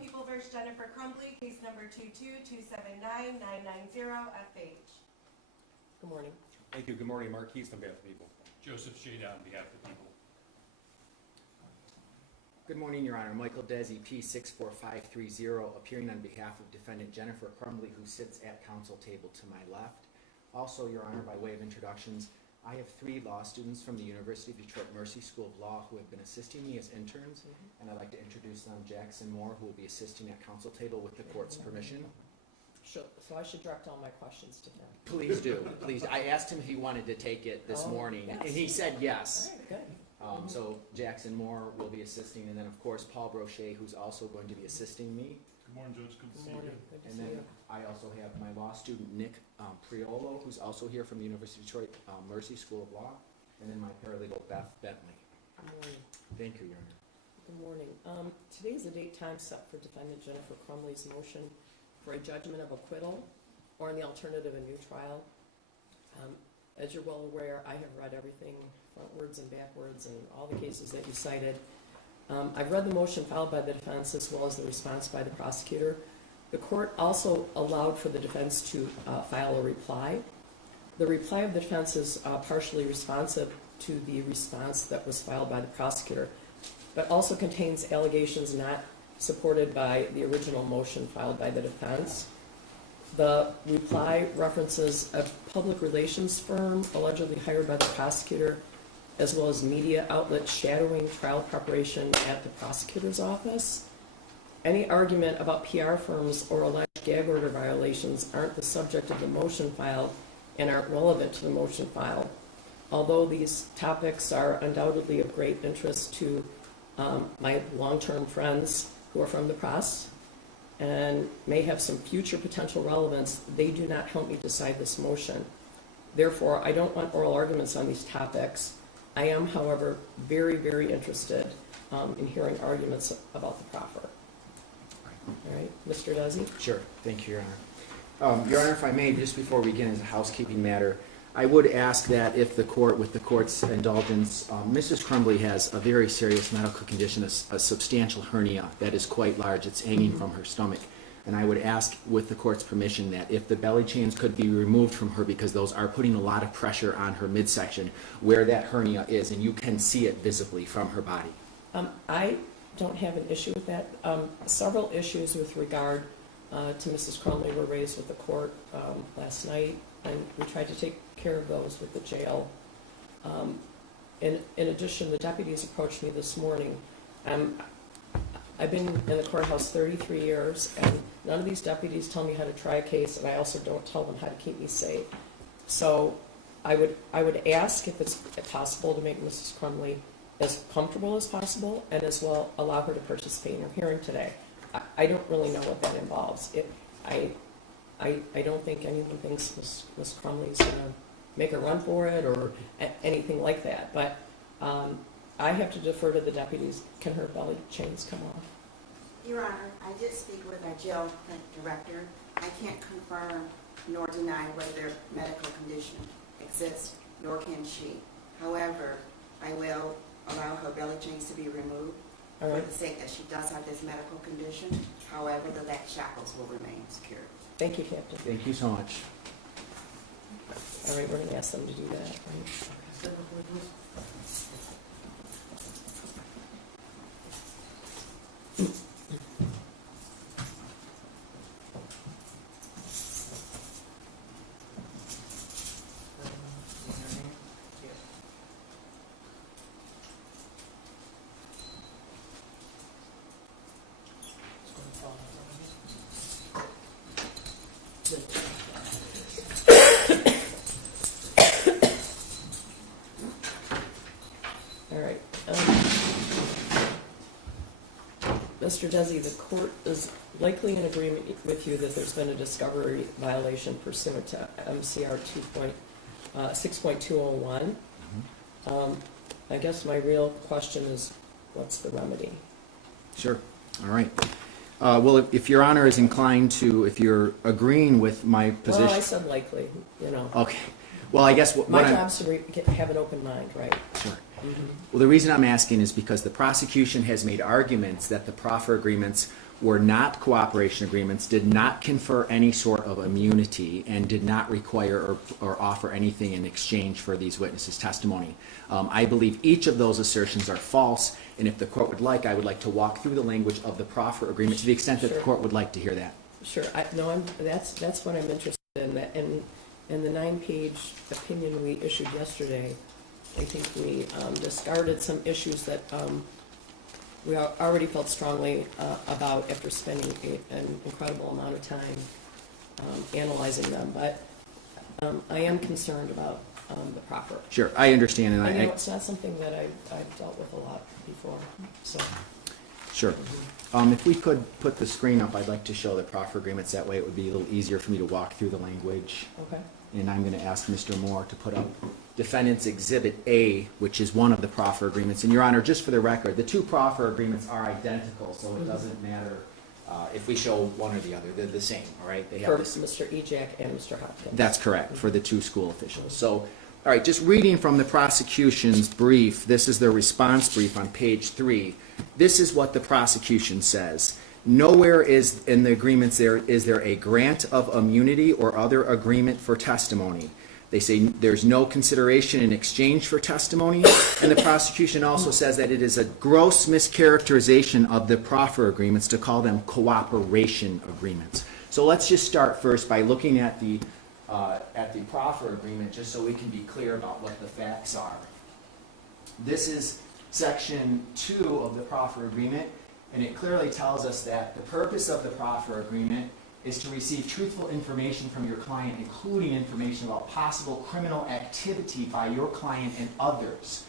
People v. Jennifer Crumbley, case number 222799990 Good morning. Thank you. Good morning. Mark Keith on behalf of the people. Joseph Shada on behalf of the people. Good morning, Your Honor. Michael Desi, P64530, appearing on behalf of defendant Jennifer Crumbley, who sits at counsel table to my left. Also, Your Honor, by way of introductions, I have 3 law students from the University of Detroit Mercy School of Law who have been assisting me as interns, and I'd like to introduce them. Jackson Moore, who will be assisting at counsel table with the court's permission. So I should direct all my questions to him. Please do. Please. I asked him if he wanted to take it this morning, yes. and he said yes. All right, good. So Jackson Moore will be assisting, and then of course Paul Brochet, who's also going to be assisting me. Good morning, Judge. Good to see Good you. morning. Good to And see then you. I also have my law student Nick Priolo, who's also here from the University of Detroit Mercy School of Law, and then my paralegal Beth Bentley. Good morning. Thank you, Your Honor. Good morning. Today is the date time set for defendant Jennifer Crumbley's motion for a judgment of acquittal or in the alternative a new trial. As you're well aware, I have read everything frontwards and backwards and all the cases that you cited. I've read the motion filed by the defense as well as the response by the prosecutor. The court also allowed for the defense to file a reply. The reply of the defense is partially responsive to the response that was filed by the prosecutor, but also contains allegations not supported by the original motion filed by the defense. The reply references a public relations firm allegedly hired by the prosecutor, as well as media outlets shadowing trial preparation at the prosecutor's office. Any argument about PR firms or alleged gag order violations aren't the subject of the motion filed and aren't relevant to the motion filed. Although these topics are undoubtedly of great interest to my long-term friends who are from the press and may have some future potential relevance, they do not help me decide this motion. Therefore, I don't want oral arguments on these topics. I am, however, very, very interested in hearing arguments about the proffer. All right, Mr. Desi? Sure. Thank you, Your Honor. Your Honor, if I may, just before we begin as a housekeeping matter, I would ask that if the court, with the court's indulgence, Mrs. Crumbley has a very serious medical condition, a substantial hernia that is quite large. It's hanging from her stomach. And I would ask, with the court's permission, that if the belly chains could be removed from her, because those are putting a lot of pressure on her midsection where that hernia is, and you can see it visibly from her body. I don't have an issue with that. Several issues with regard to Mrs. Crumbley were raised with the court last night, and we tried to take care of those with the jail. In addition, the deputies approached me this morning. I've been in the courthouse 33 years, and none of these deputies tell me how to try a case, and I also don't tell them how to keep me safe. So I would ask if it's possible to make Mrs. Crumbley as comfortable as possible, and as well allow her to participate in her hearing today. I don't really know what that involves. I don't think anyone thinks Ms. Crumbley's going to make a run for it or anything like that. But I have to defer to the deputies. Can her belly chains come off? Your Honor, I did speak with our jail director. I can't confirm nor deny whether medical condition exists, nor can she. However, I will allow her belly chains to be removed All right. for the sake that she does have this medical condition. However, the leg shackles will remain secured. Thank you, Captain. Thank you so much. All right, we're going to ask them to do that. Right? All right. Mr. Desi, the court is likely in agreement with you that there's been a discovery violation pursuant to MCR 6.201. I guess my real question is, what's the remedy? Sure. All right. Well, if Your Honor is inclined to, if you're agreeing with my position. Well, I said likely, you know. Okay. Well, I guess what My I'm... job's to have an open mind, right? Sure. Well, the reason I'm asking is because the prosecution has made arguments that the proffer agreements were not cooperation agreements, did not confer any sort of immunity, and did not require or offer anything in exchange for these witnesses' testimony. I believe each of those assertions are false, and if the court would like, I would like to walk through the language of the proffer agreement to the extent that the Sure. court would like to hear that. Sure, that's what I'm interested in, and the 9-page opinion we issued yesterday, I think we discarded some issues that we already felt strongly about after spending an incredible amount of time analyzing them, but I am concerned about the proffer. Sure, I understand, and I know I it's not something that I've dealt with a lot before, so. sure. If we could put the screen up, I'd like to show the proffer agreements. That way it would be a little easier for me to walk through the language. Okay. And I'm going to ask Mr. Moore to put up Defendant's Exhibit A, which is one of the proffer agreements. And Your Honor, just for the record, the two proffer agreements are identical, so it doesn't matter if we show one or the other. They're the same, all right? They For have this. Mr. Ejak and Mr. Hopkins. That's correct, for the two school officials. So, all right, just reading from the prosecution's brief, this is their response brief on page 3. This is what the prosecution says. Nowhere is in the agreements is there a grant of immunity or other agreement for testimony. They say there's no consideration in exchange for testimony, and the prosecution also says that it is a gross mischaracterization of the proffer agreements to call them cooperation agreements. So let's just start first by looking at the proffer agreement, just so we can be clear about what the facts are. This is section 2 of the proffer agreement, and it clearly tells us that the purpose of the proffer agreement is to receive truthful information from your client, including information about possible criminal activity by your client and others,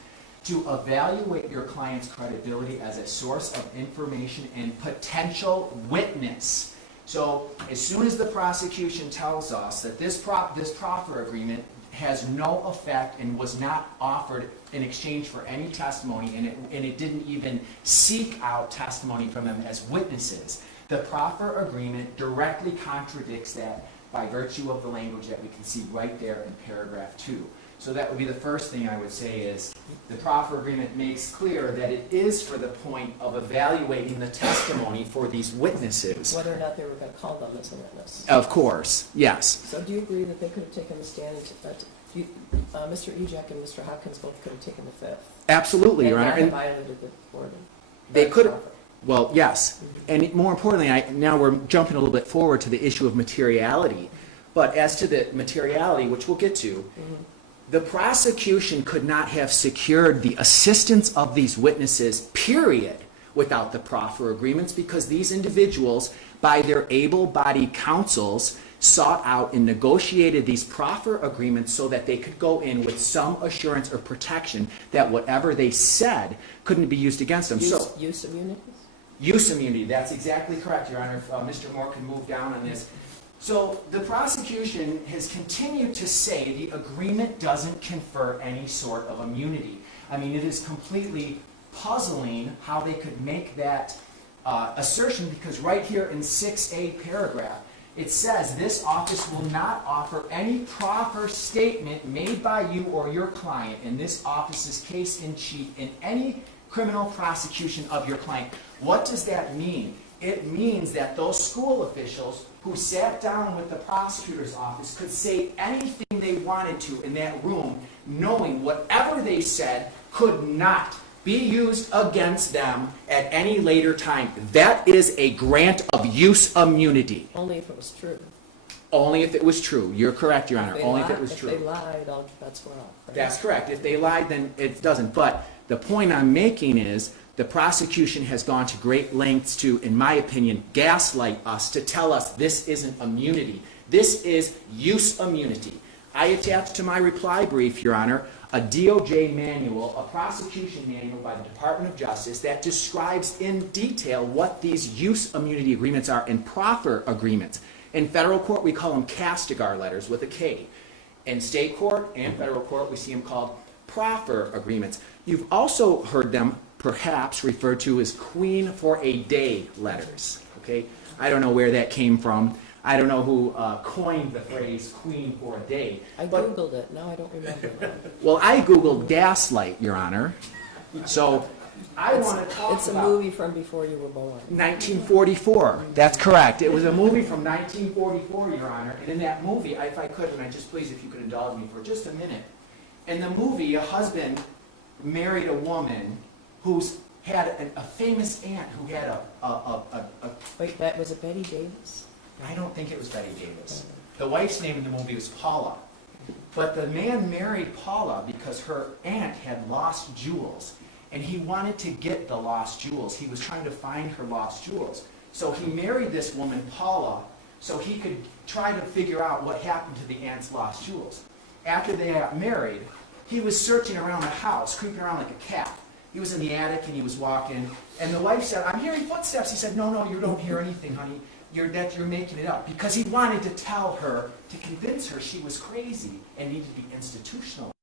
to evaluate your client's credibility as a source of information and potential witness. So as soon as the prosecution tells us that this proffer agreement has no effect and was not offered in exchange for any testimony, and it didn't even seek out testimony from them as witnesses, the proffer agreement directly contradicts that by virtue of the language that we can see right there in paragraph 2. So that would be the first thing I would say is the proffer agreement makes clear that it is for the point of evaluating the testimony for these witnesses. Whether or not they were going to call them as a witness. Of course, yes. So do you agree that they could have taken the stand, Mr. Ejak and Mr. Hopkins both could have taken the fifth? Absolutely, Your Honor. And And not violated the order? they could have, well, yes. And more importantly, now we're jumping a little bit forward to the issue of materiality. But as to the materiality, which we'll get to, the prosecution could not have secured the assistance of these witnesses, period, without the proffer agreements, because these individuals, by their able-bodied counsels, sought out and negotiated these proffer agreements so that they could go in with some assurance or protection that whatever they said couldn't be used against them. Use immunities? Use immunity, that's exactly correct, Your Honor. If Mr. Moore can move down on this. So the prosecution has continued to say the agreement doesn't confer any sort of immunity. I mean, it is completely puzzling how they could make that assertion, because right here in 6A paragraph, it says this office will not offer any proffer statement made by you or your client in this office's case in chief in any criminal prosecution of your client. What does that mean? It means that those school officials who sat down with the prosecutor's office could say anything they wanted to in that room, knowing whatever they said could not be used against them at any later time. That is a grant of use immunity. Only if it was true. Only if it was true. You're correct, Your Honor. Only if it was true. If they lied, all bets were off. Right? That's correct. If they lied, then it doesn't. But the point I'm making is the prosecution has gone to great lengths to, in my opinion, gaslight us to tell us this isn't immunity. This is use immunity. I attached to my reply brief, Your Honor, a DOJ manual, a prosecution manual by the Department of Justice that describes in detail what these use immunity agreements are and proffer agreements. In federal court, we call them castigar letters with a K. In state court and federal court, we see them called proffer agreements. You've also heard them perhaps referred to as queen for a day letters. Okay, I don't know where that came from. I don't know who coined the phrase queen for a day. I Googled it. Now I don't remember. Well, I Googled gaslight, Your Honor. So I want to talk It's a about movie from before you were born. 1944. That's correct. It was a movie from 1944, Your Honor. And in that movie, if I could, and I just please, if you could indulge me for just a minute. In the movie, a husband married a woman who's had a famous aunt who had Wait, that was it Betty Davis? I don't think it was Betty Davis. The wife's name in the movie was Paula. But the man married Paula because her aunt had lost jewels. And he wanted to get the lost jewels. He was trying to find her lost jewels. So he married this woman, Paula, so he could try to figure out what happened to the aunt's lost jewels. After they got married, he was searching around the house, creeping around like a cat. He was in the attic and he was walking. And the wife said, "I'm hearing footsteps." He said, no, you don't hear anything, honey. You're making it up. Because he wanted to tell her, to convince her she was crazy and needed to be institutionalized.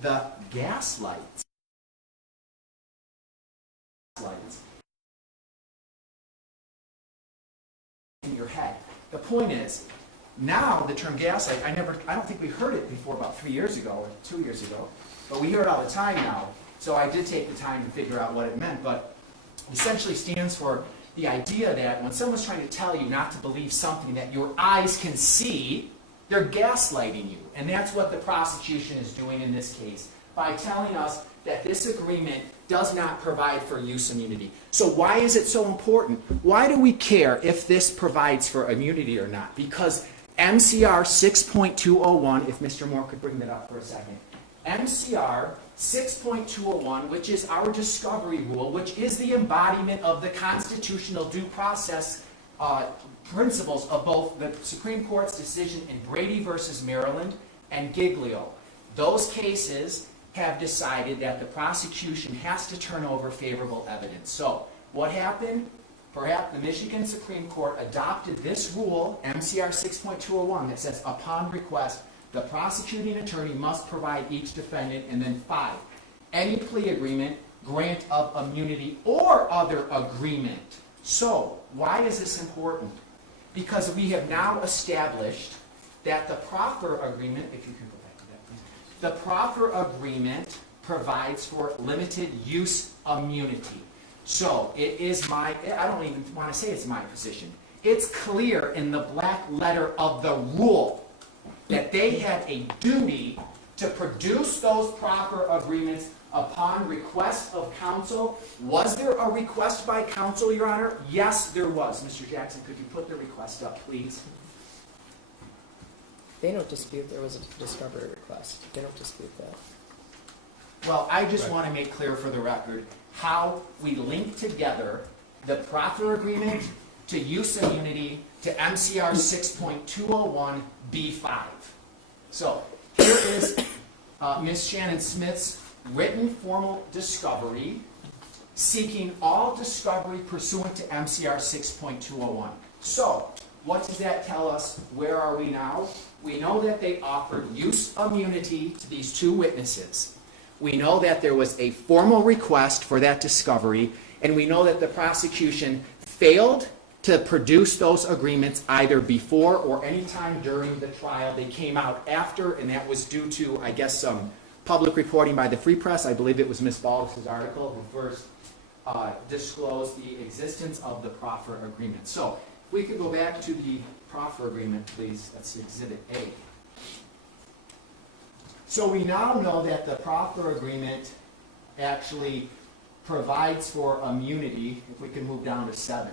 The gaslights in your head. The point is, now the term gaslight, I don't think we heard it before about 3 years ago or 2 years ago, but we hear it all the time now. So I did take the time to figure out what it meant, but essentially stands for the idea that when someone's trying to tell you not to believe something that your eyes can see, they're gaslighting you. And that's what the prosecution is doing in this case by telling us that this agreement does not provide for use immunity. So why is it so important? Why do we care if this provides for immunity or not? Because MCR 6.201, if Mr. Moore could bring that up for a second. MCR 6.201, which is our discovery rule, which is the embodiment of the constitutional due process principles of both the Supreme Court's decision in Brady versus Maryland and Giglio. Those cases have decided that the prosecution has to turn over favorable evidence. So what happened? Perhaps the Michigan Supreme Court adopted this rule, MCR 6.201, that says upon request, the prosecuting attorney must provide each defendant, and then 5, any plea agreement, grant of immunity, or other agreement. So why is this important? Because we have now established that the Proffer agreement, if you can go back to that, please. The Proffer agreement provides for limited use immunity. So it is I don't even want to say it's my position. It's clear in the black letter of the rule that they had a duty to produce those Proffer agreements upon request of counsel. Was there a request by counsel, Your Honor? Yes, there was. Mr. Jackson, could you put the request up, please? They don't dispute there was a discovery request. They don't dispute that. Well, I just want to make clear for the record how we link together the Proffer agreement to use immunity to MCR 6.201 B5. So here is Ms. Shannon Smith's written formal discovery seeking all discovery pursuant to MCR 6.201. So what does that tell us? Where are we now? We know that they offered use immunity to these 2 witnesses. We know that there was a formal request for that discovery, and we know that the prosecution failed to produce those agreements either before or any time during the trial. They came out after, and that was due to, I guess, some public reporting by the Free Press. I believe it was Ms. Baldus' article who first disclosed the existence of the Proffer agreement. So if we could go back to the Proffer agreement, please. That's Exhibit A. So we now know that the Proffer agreement actually provides for immunity. If we can move down to 7.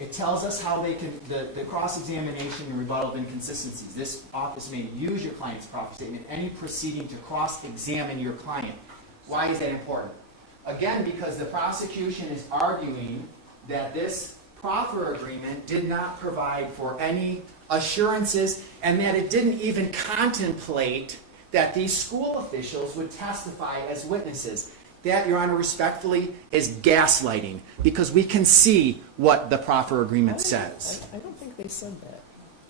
It tells us how they can, the cross-examination and rebuttal of inconsistencies. This office may use your client's proffer statement in any proceeding to cross-examine your client. Why is that important? Again, because the prosecution is arguing that this Proffer agreement did not provide for any assurances and that it didn't even contemplate that these school officials would testify as witnesses. That, Your Honor, respectfully, is gaslighting, because we can see what the Proffer agreement says. I don't think they said that.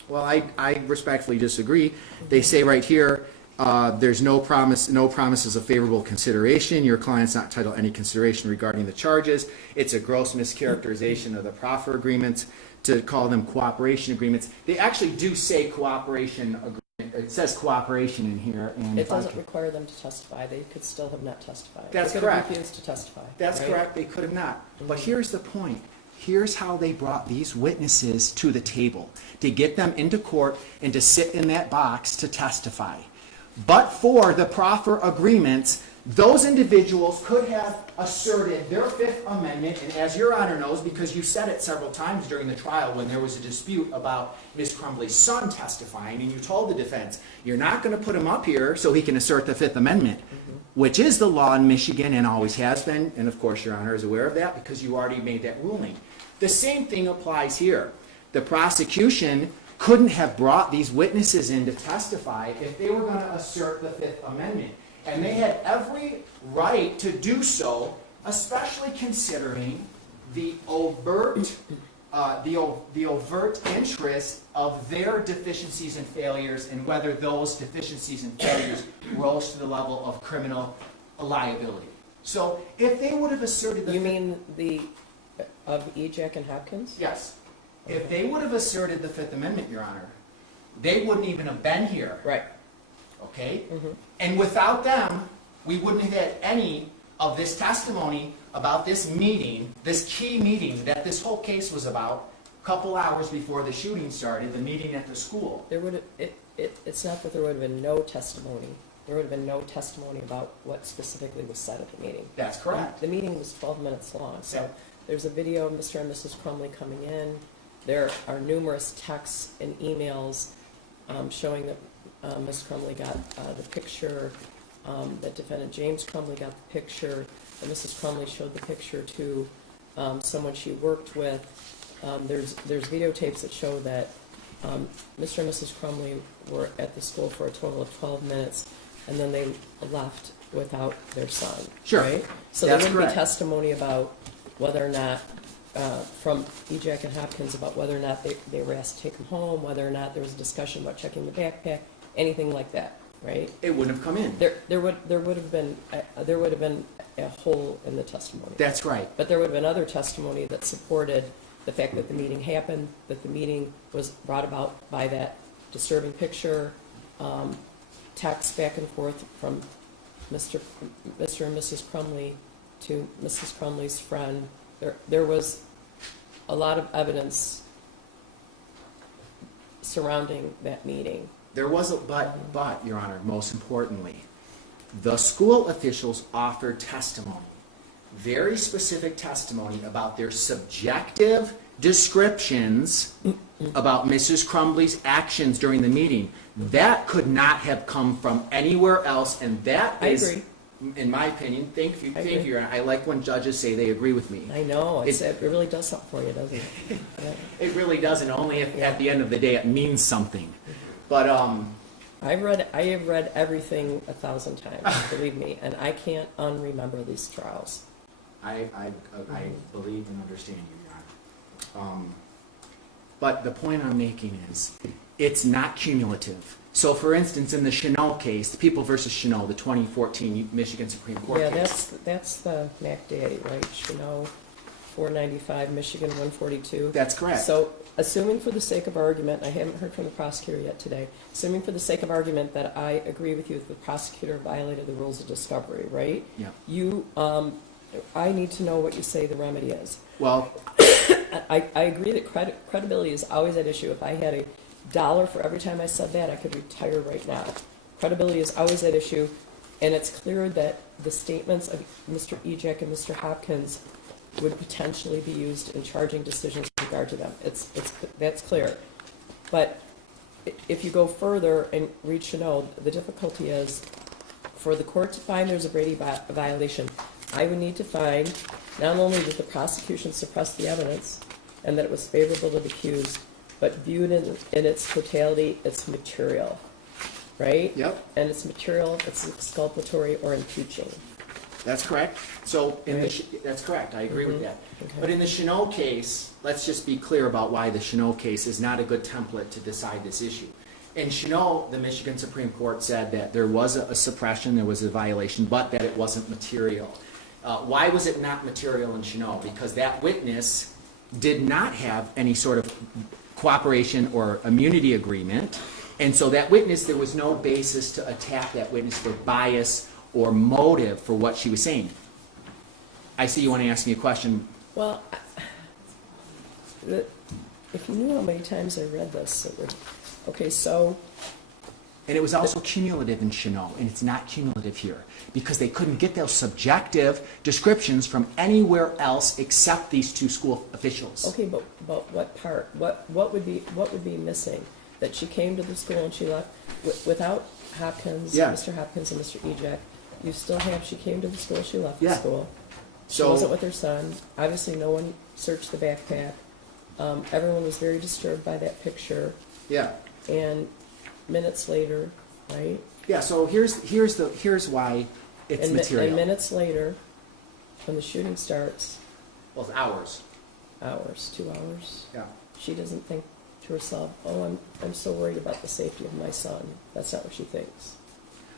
Well, I respectfully disagree. They say right here, there's no promises of favorable consideration. Your client's not entitled to any consideration regarding the charges. It's a gross mischaracterization of the Proffer agreements to call them cooperation agreements. They actually do say cooperation agreement it says cooperation in here, and It if I doesn't could- require them to testify. They could still have not testified. That's They could have correct. refused to testify. That's right? correct, they could have not. But Mhm. here's the point. Here's how they brought these witnesses to the table, to get them into court and to sit in that box to testify. But for the proffer agreements, those individuals could have asserted their Fifth Amendment, and as Your Honor knows, because you said it several times during the trial when there was a dispute about Ms. Crumbley's son testifying, and you told the defense, you're not going to put him up here so he can assert the Fifth Amendment, which is the law in Michigan and always has been, and of course Your Honor is aware of that because you already made that ruling. The same thing applies here. The prosecution couldn't have brought these witnesses in to testify if they were going to assert the Fifth Amendment. And they had every right to do so, especially considering the overt interest of their deficiencies and failures, and whether those deficiencies and failures rose to the level of criminal liability. So if they would have asserted the You mean of Jack and Hopkins? Yes. If they would have asserted the Fifth Amendment, Your Honor, they wouldn't even have been here. Right. Okay? Mm-hmm. And without them, we wouldn't have had any of this testimony about this meeting, this key meeting that this whole case was about, a couple hours before the shooting started, the meeting at the school. There would have, it's not that there would have been no testimony. There would have been no testimony about what specifically was said at the meeting. That's correct. The meeting was 12 minutes long, so Yeah. there's a video of Mr. and Mrs. Crumbley coming in. There are numerous texts and emails showing that Ms. Crumbley got the picture, that defendant James Crumbley got the picture, and Mrs. Crumbley showed the picture to someone she worked with. There's videotapes that show that Mr. and Mrs. Crumbley were at the school for a total of 12 minutes, and then they left without their son. Sure. Right? So there That's wouldn't correct. be testimony about whether or not, from Jack and Hopkins, about whether or not they were asked to take him home, whether or not there was a discussion about checking the backpack, anything like that, right? It wouldn't have come in. There would have been a hole in the testimony. That's right. But there would have been other testimony that supported the fact that the meeting happened, that the meeting was brought about by that disturbing picture, texts back and forth from Mr. and Mrs. Crumbley to Mrs. Crumbley's friend. There was a lot of evidence surrounding that meeting. There was a but, Your Honor, most importantly, the school officials offered testimony, very specific testimony about their subjective descriptions about Mrs. Crumbley's actions during the meeting. That could not have come from anywhere else, and that I is, agree. in my opinion, thank you, agree. Your Honor. I like when judges say they agree with me. I know, It- it really does something for you, doesn't it? Yeah. It really doesn't, only if at the end of the day it means something. But, I have read everything 1,000 times, believe me, and I can't unremember these trials. I believe and understand you, Your Honor. But the point I'm making is, it's not cumulative. So for instance, in the Chanel case, the People versus Chanel, the 2014 Michigan Supreme Court Yeah, case. that's the Mac Daddy, right? Chanel, 495, Michigan, 142. That's correct. So, assuming for the sake of argument, I haven't heard from the prosecutor yet today, assuming for the sake of argument that I agree with you that the prosecutor violated the rules of discovery, right? Yeah. You, I need to know what you say the remedy is. Well, I agree that credibility is always at issue. If I had $1 for every time I said that, I could retire right now. Credibility is always at issue, and it's clear that the statements of Mr. Ejek and Mr. Hopkins would potentially be used in charging decisions with regard to them. That's clear. But if you go further and read Chanel, the difficulty is for the court to find there's a Brady violation, I would need to find not only that the prosecution suppressed the evidence and that it was favorable to the accused, but viewed in its totality, it's material, right? Yep. And it's material, it's exculpatory or impeaching. that's correct. So, Right. that's correct, I agree with that. Okay. But in the Chanel case, let's just be clear about why the Chanel case is not a good template to decide this issue. In Chanel, the Michigan Supreme Court said that there was a suppression, there was a violation, but that it wasn't material. Why was it not material in Chanel? Because that witness did not have any sort of cooperation or immunity agreement, And so that witness, there was no basis to attack that witness for bias or motive for what she was saying. I see you want to ask me a question. Well, if you knew how many times I read this, it would, okay, so, And it was also cumulative in Cheneau, and it's not cumulative here, because they couldn't get those subjective descriptions from anywhere else except these two school officials. okay, but what part? What would be missing? That she came to the school and she left, without Hopkins, Yeah. Mr. Hopkins and Mr. Ejek, you still have, she came to the school, she left the Yeah. school. She So- wasn't with her son. Obviously, no one searched the backpack. Everyone was very disturbed by that picture. Yeah. And minutes later, right? Yeah, so here's why it's material. And minutes later, when the shooting starts, Well, it's hours. hours, 2 hours, Yeah. she doesn't think to herself, oh, I'm so worried about the safety of my son. That's not what she thinks.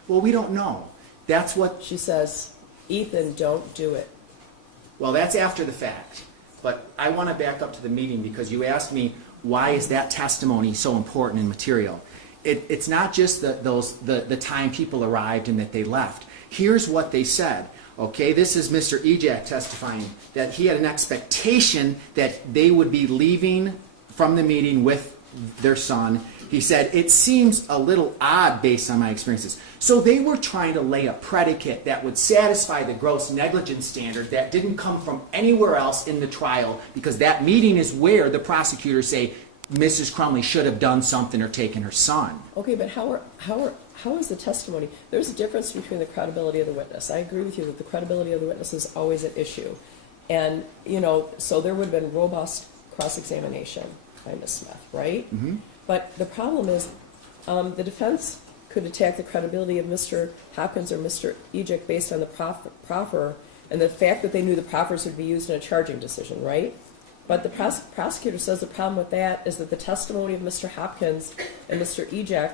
Well, we don't know. That's what, She says, Ethan, don't do it. well, that's after the fact. But I want to back up to the meeting because you asked me, why is that testimony so important and material? It's not just the time people arrived and that they left. Here's what they said. Okay, this is Mr. Ejak testifying that he had an expectation that they would be leaving from the meeting with their son. He said, it seems a little odd based on my experiences. So they were trying to lay a predicate that would satisfy the gross negligence standard that didn't come from anywhere else in the trial, because that meeting is where the prosecutors say Mrs. Crumbley should have done something or taken her son. Okay, but how is the testimony? There's a difference between the credibility of the witness. I agree with you that the credibility of the witness is always at issue. And, so there would have been robust cross-examination by Ms. Smith, right? Mm-hmm. But the problem is, the defense could attack the credibility of Mr. Hopkins or Mr. Ejek based on the proffer and the fact that they knew the proffers would be used in a charging decision, right? But the prosecutor says the problem with that is that the testimony of Mr. Hopkins and Mr. Ejek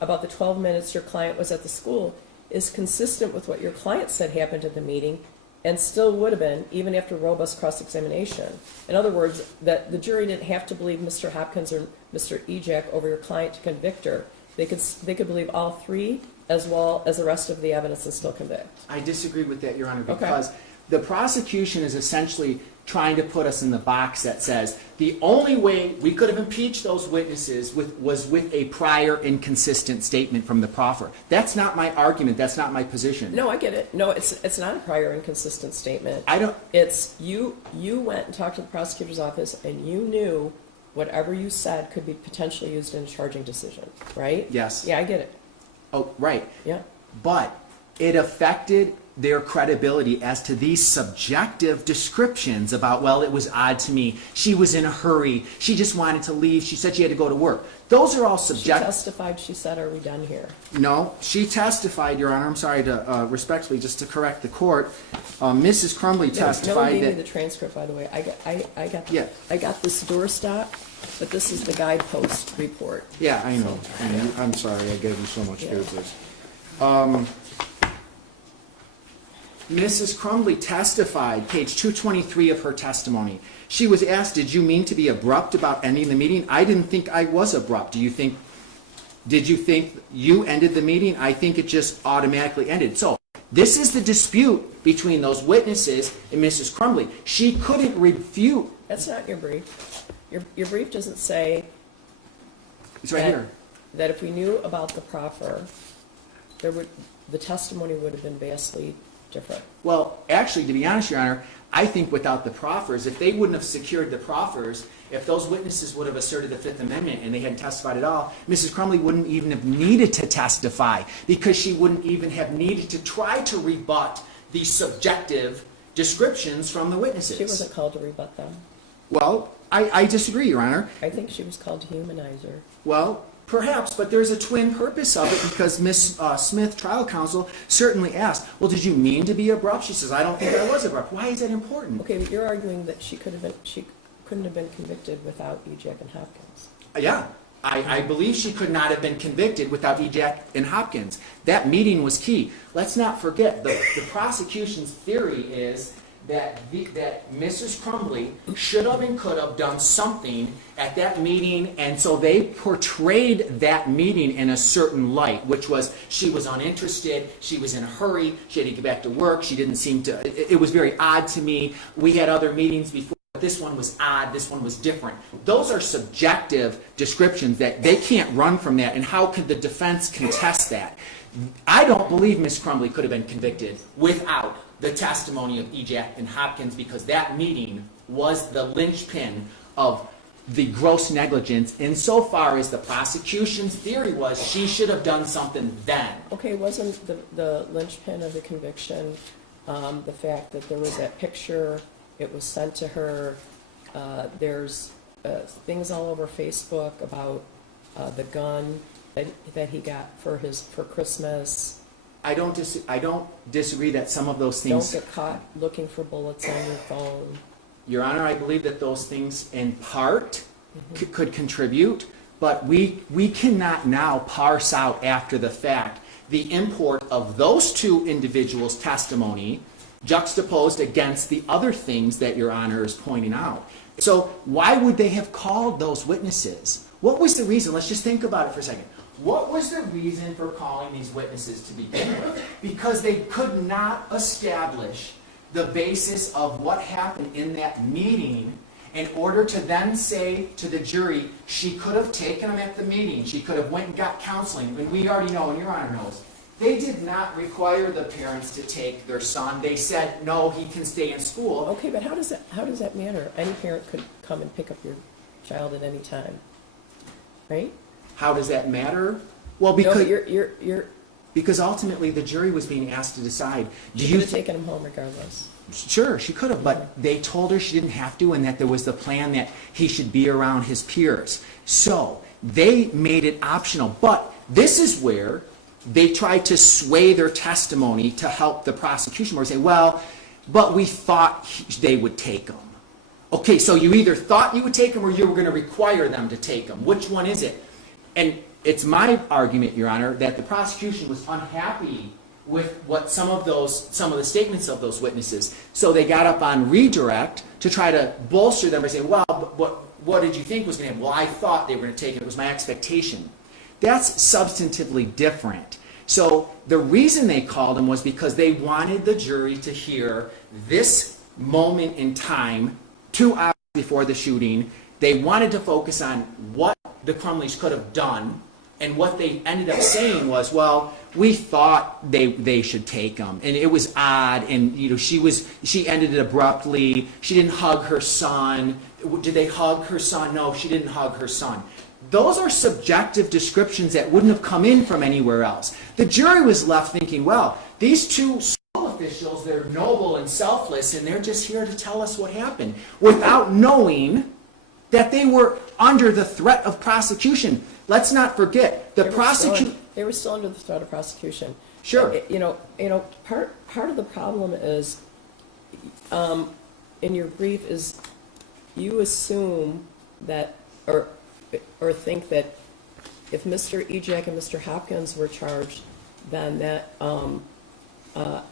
about the 12 minutes your client was at the school is consistent with what your client said happened at the meeting, and still would have been even after robust cross-examination. In other words, that the jury didn't have to believe Mr. Hopkins or Mr. Ejek over your client to convict her. They could believe all three as well as the rest of the evidence and still convict. I disagree with that, Your Honor, Okay. because the prosecution is essentially trying to put us in the box that says the only way we could have impeached those witnesses was with a prior inconsistent statement from the proffer. That's not my argument. That's not my position. No, I get it. No, it's not a prior inconsistent statement. I don't. It's you went and talked to the prosecutor's office and you knew whatever you said could be potentially used in a charging decision, right? Yes. Yeah, I get it. Oh, right. Yeah. But it affected their credibility as to these subjective descriptions about, well, it was odd to me. She was in a hurry. She just wanted to leave. She said she had to go to work. Those are all She subjective. testified, she said, are we done here? No, she testified, Your Honor. I'm sorry to respectfully, just to correct the court. Mrs. Crumbley No one testified gave me that. the transcript, by the way. Yeah. I got this doorstop, but this is the guidepost report. Yeah, I know. I'm sorry, I gave you so much business. Mrs. Crumbley testified, page 223 of her testimony. She was asked, did you mean to be abrupt about ending the meeting? I didn't think I was abrupt. Did you think you ended the meeting? I think it just automatically ended. So this is the dispute between those witnesses and Mrs. Crumbley. She couldn't refute. That's not your brief. Your brief doesn't say It's right here. that if we knew about the proffer, the testimony would have been vastly different. Well, actually, to be honest, Your Honor, I think without the proffers, if they wouldn't have secured the proffers, if those witnesses would have asserted the Fifth Amendment and they hadn't testified at all, Mrs. Crumbley wouldn't even have needed to testify, because she wouldn't even have needed to try to rebut the subjective descriptions from the witnesses. She wasn't called to rebut them. Well, I disagree, Your Honor. I think she was called to humanize her. Well, perhaps, but there's a twin purpose of it, because Ms. Smith, trial counsel, certainly asked, well, did you mean to be abrupt? She says, I don't think I was abrupt. Why is that important? Okay, but you're arguing that she couldn't have been convicted without Ejek and Hopkins. Yeah, I believe she could not have been convicted without Ejek and Hopkins. That meeting was key. Let's not forget, the prosecution's theory is that Mrs. Crumbley should have and could have done something at that meeting, and so they portrayed that meeting in a certain light, which was she was uninterested, she was in a hurry, she had to get back to work, she didn't seem to, it was very odd to me. We had other meetings before. This one was odd, this one was different. Those are subjective descriptions that they can't run from that, and how could the defense contest that? I don't believe Ms. Crumbley could have been convicted without the testimony of Ejack and Hopkins, because that meeting was the linchpin of the gross negligence insofar as the prosecution's theory was she should have done something then. Okay, wasn't the linchpin of the conviction the fact that there was that picture, it was sent to her, there's things all over Facebook about the gun that he got for Christmas. I don't disagree that some of those things... Don't get caught looking for bullets on your phone. Your Honor, I believe that those things in part could contribute, but we cannot now parse out after the fact the import of those two individuals' testimony juxtaposed against the other things that Your Honor is pointing out. So why would they have called those witnesses? What was the reason? Let's just think about it for a second. What was the reason for calling these witnesses to begin with? Because they could not establish the basis of what happened in that meeting in order to then say to the jury, she could have taken them at the meeting, she could have went and got counseling, and we already know, and Your Honor knows, they did not require the parents to take their son. They said, no, he can stay in school. Okay, but how does that matter? Any parent could come and pick up your child at any time, right? How does that matter? Well, because No, you're because ultimately the jury was being asked to decide. Do she you could have taken him home regardless. Sure, she could have, but they told her she didn't have to, and that there was the plan that he should be around his peers. So they made it optional. But this is where they tried to sway their testimony to help the prosecution, or say, well, but we thought they would take him. Okay, so you either thought you would take him or you were going to require them to take him. Which one is it? And it's my argument, Your Honor, that the prosecution was unhappy with what some of the statements of those witnesses. So they got up on redirect to try to bolster them by saying, well, what did you think was going to happen? Well, I thought they were going to take it. It was my expectation. That's substantively different. So the reason they called him was because they wanted the jury to hear this moment in time, 2 hours before the shooting. They wanted to focus on what the Crumbleys could have done, and what they ended up saying was, well, we thought they should take him, and it was odd, and she ended it abruptly. She didn't hug her son. Did they hug her son? No, she didn't hug her son. Those are subjective descriptions that wouldn't have come in from anywhere else. The jury was left thinking, well, these two school officials, they're noble and selfless, and they're just here to tell us what happened, without knowing that they were under the threat of prosecution. Let's not forget, the prosecution... They were still under the threat of prosecution. Sure. Part of the problem is, in your brief, is you assume that, or think that if Mr. Ejack and Mr. Hopkins were charged, then that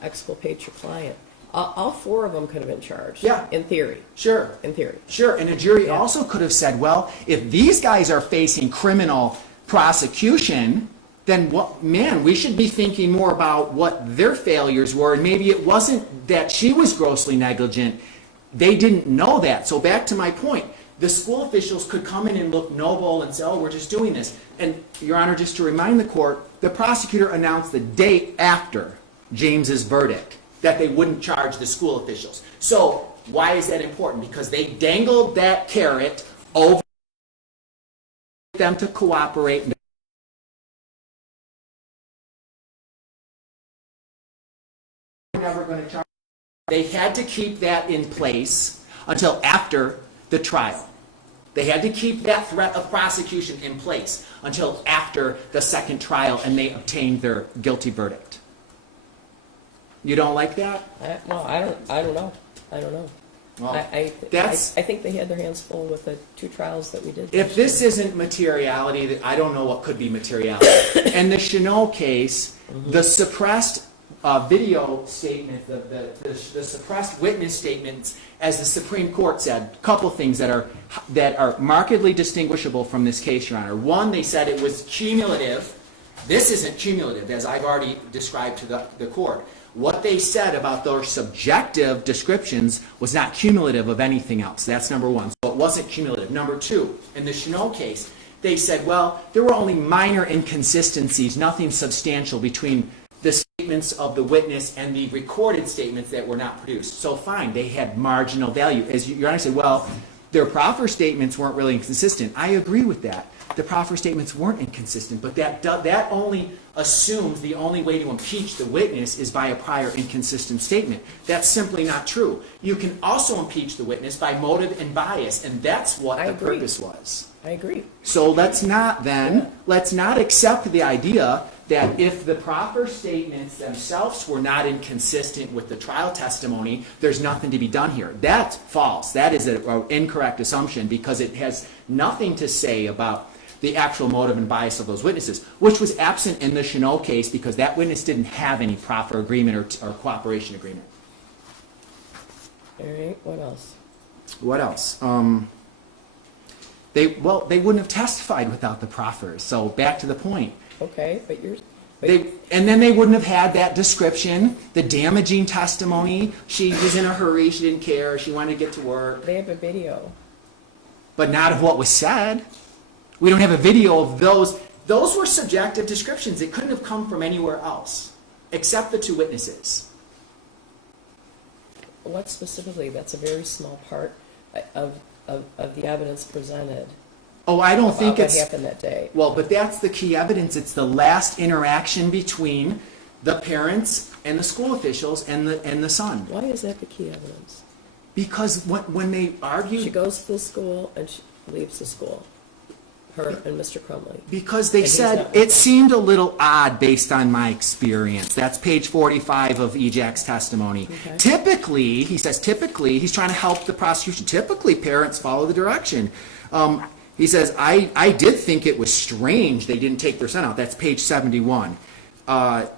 exculpates your client. All 4 of them could have been charged. Yeah. In theory. Sure. In theory. Sure, and a jury Yeah. also could have said, well, if these guys are facing criminal prosecution, then we should be thinking more about what their failures were, and maybe it wasn't that she was grossly negligent. They didn't know that. So back to my point, the school officials could come in and look noble and say, oh, we're just doing this. And, Your Honor, just to remind the court, the prosecutor announced the day after James's verdict that they wouldn't charge the school officials. So why is that important? Because they dangled that carrot over them to cooperate. Never going to charge. They had to keep that in place until after the trial. They had to keep that threat of prosecution in place until after the second trial, and they obtained their guilty verdict. You don't like that? I don't know. Well, I think they had their hands full with the 2 trials that we did. If this isn't materiality, I don't know what could be materiality. In the Cheneau case, the suppressed video statement, the suppressed witness statements, as the Supreme Court said, a couple things that are markedly distinguishable from this case, Your Honor. One, they said it was cumulative. This isn't cumulative, as I've already described to the court. What they said about those subjective descriptions was not cumulative of anything else. That's number one. So it wasn't cumulative. Number two, in the Cheneau case, they said, well, there were only minor inconsistencies, nothing substantial between the statements of the witness and the recorded statements that were not produced. So fine, they had marginal value. As Your Honor said, well, their proffer statements weren't really inconsistent. I agree with that. The proffer statements weren't inconsistent, but that only assumes the only way to impeach the witness is by a prior inconsistent statement. That's simply not true. You can also impeach the witness by motive and bias, and that's what the purpose was. I agree. So let's not accept the idea that if the proffer statements themselves were not inconsistent with the trial testimony, there's nothing to be done here. That's false. That is an incorrect assumption because it has nothing to say about the actual motive and bias of those witnesses, which was absent in the Cheneau case because that witness didn't have any proffer agreement or cooperation agreement. All right, what else? What else? They wouldn't have testified without the proffers. So back to the point. Okay, but And then they wouldn't have had that description, the damaging testimony. She was in a hurry, she didn't care, she wanted to get to work. they have a video. But not of what was said. We don't have a video of those. Those were subjective descriptions. It couldn't have come from anywhere else, except the two witnesses. What specifically? That's a very small part of the evidence presented. Oh, I don't think What it's... happened that day. Well, but that's the key evidence. It's the last interaction between the parents and the school officials and the son. Why is that the key evidence? Because when they argued... She goes to the school and she leaves the school. Her and Mr. Crumbley. Because they And he's said, not- it seemed a little odd based on my experience. That's page 45 of EJAC's testimony. Okay. Typically, he says, he's trying to help the prosecution. Typically, parents follow the direction. He says, I did think it was strange they didn't take their son out. That's page 71. The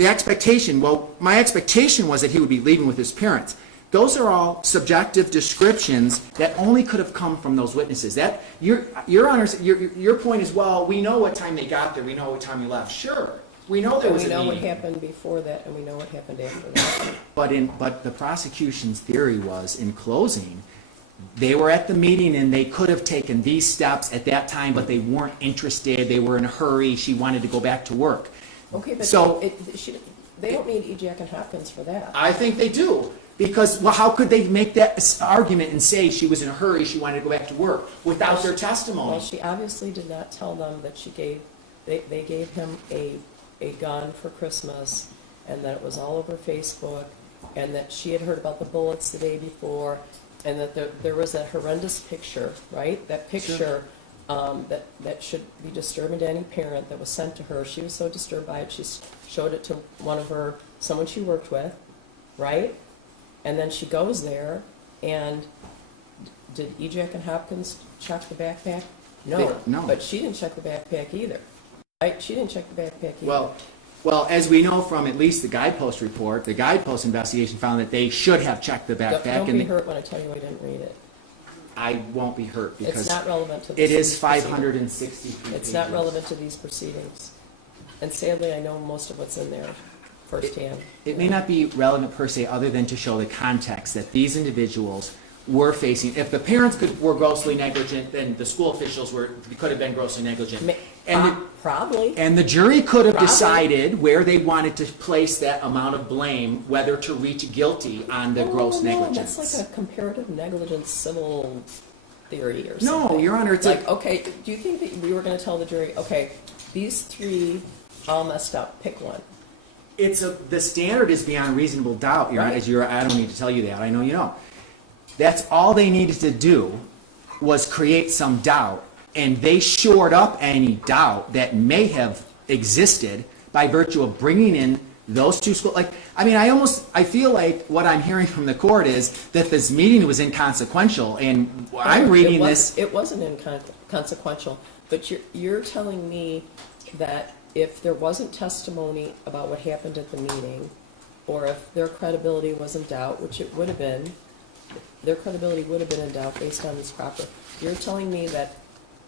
expectation, my expectation was that he would be leaving with his parents. Those are all subjective descriptions that only could have come from those witnesses. That your Honor's, your point is, well, we know what time they got there, we know what time he left. Sure, we know there And was we a know what meeting. happened before that, and we know what happened after that. But the prosecution's theory was, in closing, they were at the meeting and they could have taken these steps at that time, but they weren't interested. They were in a hurry. She wanted to go back to work. Okay, but So- they don't need EJAC and Hopkins for that. I think they do. Because, well, how could they make that argument and say she was in a hurry, she wanted to go back to work, without their testimony? Well, she obviously did not tell them that they gave him a gun for Christmas, and that it was all over Facebook, and that she had heard about the bullets the day before, and that there was that horrendous picture, right? That picture that should be disturbing to any parent that was sent to her. She was so disturbed by it, she showed it to someone she worked with, right? And then she goes there, and did EJAC and Hopkins check the backpack? No. No. But she didn't check the backpack either. Right? She didn't check the backpack either. Well, as we know from at least the guidepost report, the guidepost investigation found that they should have checked the backpack. Don't be hurt when I tell you I didn't read it. I won't be hurt because It's not relevant to it this is proceeding. 563 pages. It's not relevant to these proceedings. And sadly, I know most of what's in there firsthand. It may not be relevant per se, other than to show the context that these individuals were facing. If the parents were grossly negligent, then the school officials could have been grossly negligent. Probably. And the jury could have Probably. decided where they wanted to place that amount of blame, whether to reach guilty on the gross negligence. That's like a comparative negligence civil theory or something. No, Your Honor, it's like okay, do you think that we were going to tell the jury, okay, these three all messed up, pick one? the standard is beyond reasonable doubt, Your Honor. Right. I don't need to tell you that. I know you know. That's all they needed to do was create some doubt, and they shored up any doubt that may have existed by virtue of bringing in those two schools. I feel like what I'm hearing from the court is that this meeting was inconsequential, and I'm reading this. It wasn't inconsequential, but you're telling me that if there wasn't testimony about what happened at the meeting, or if their credibility was in doubt, which it would have been, their credibility would have been in doubt based on this proper. You're telling me that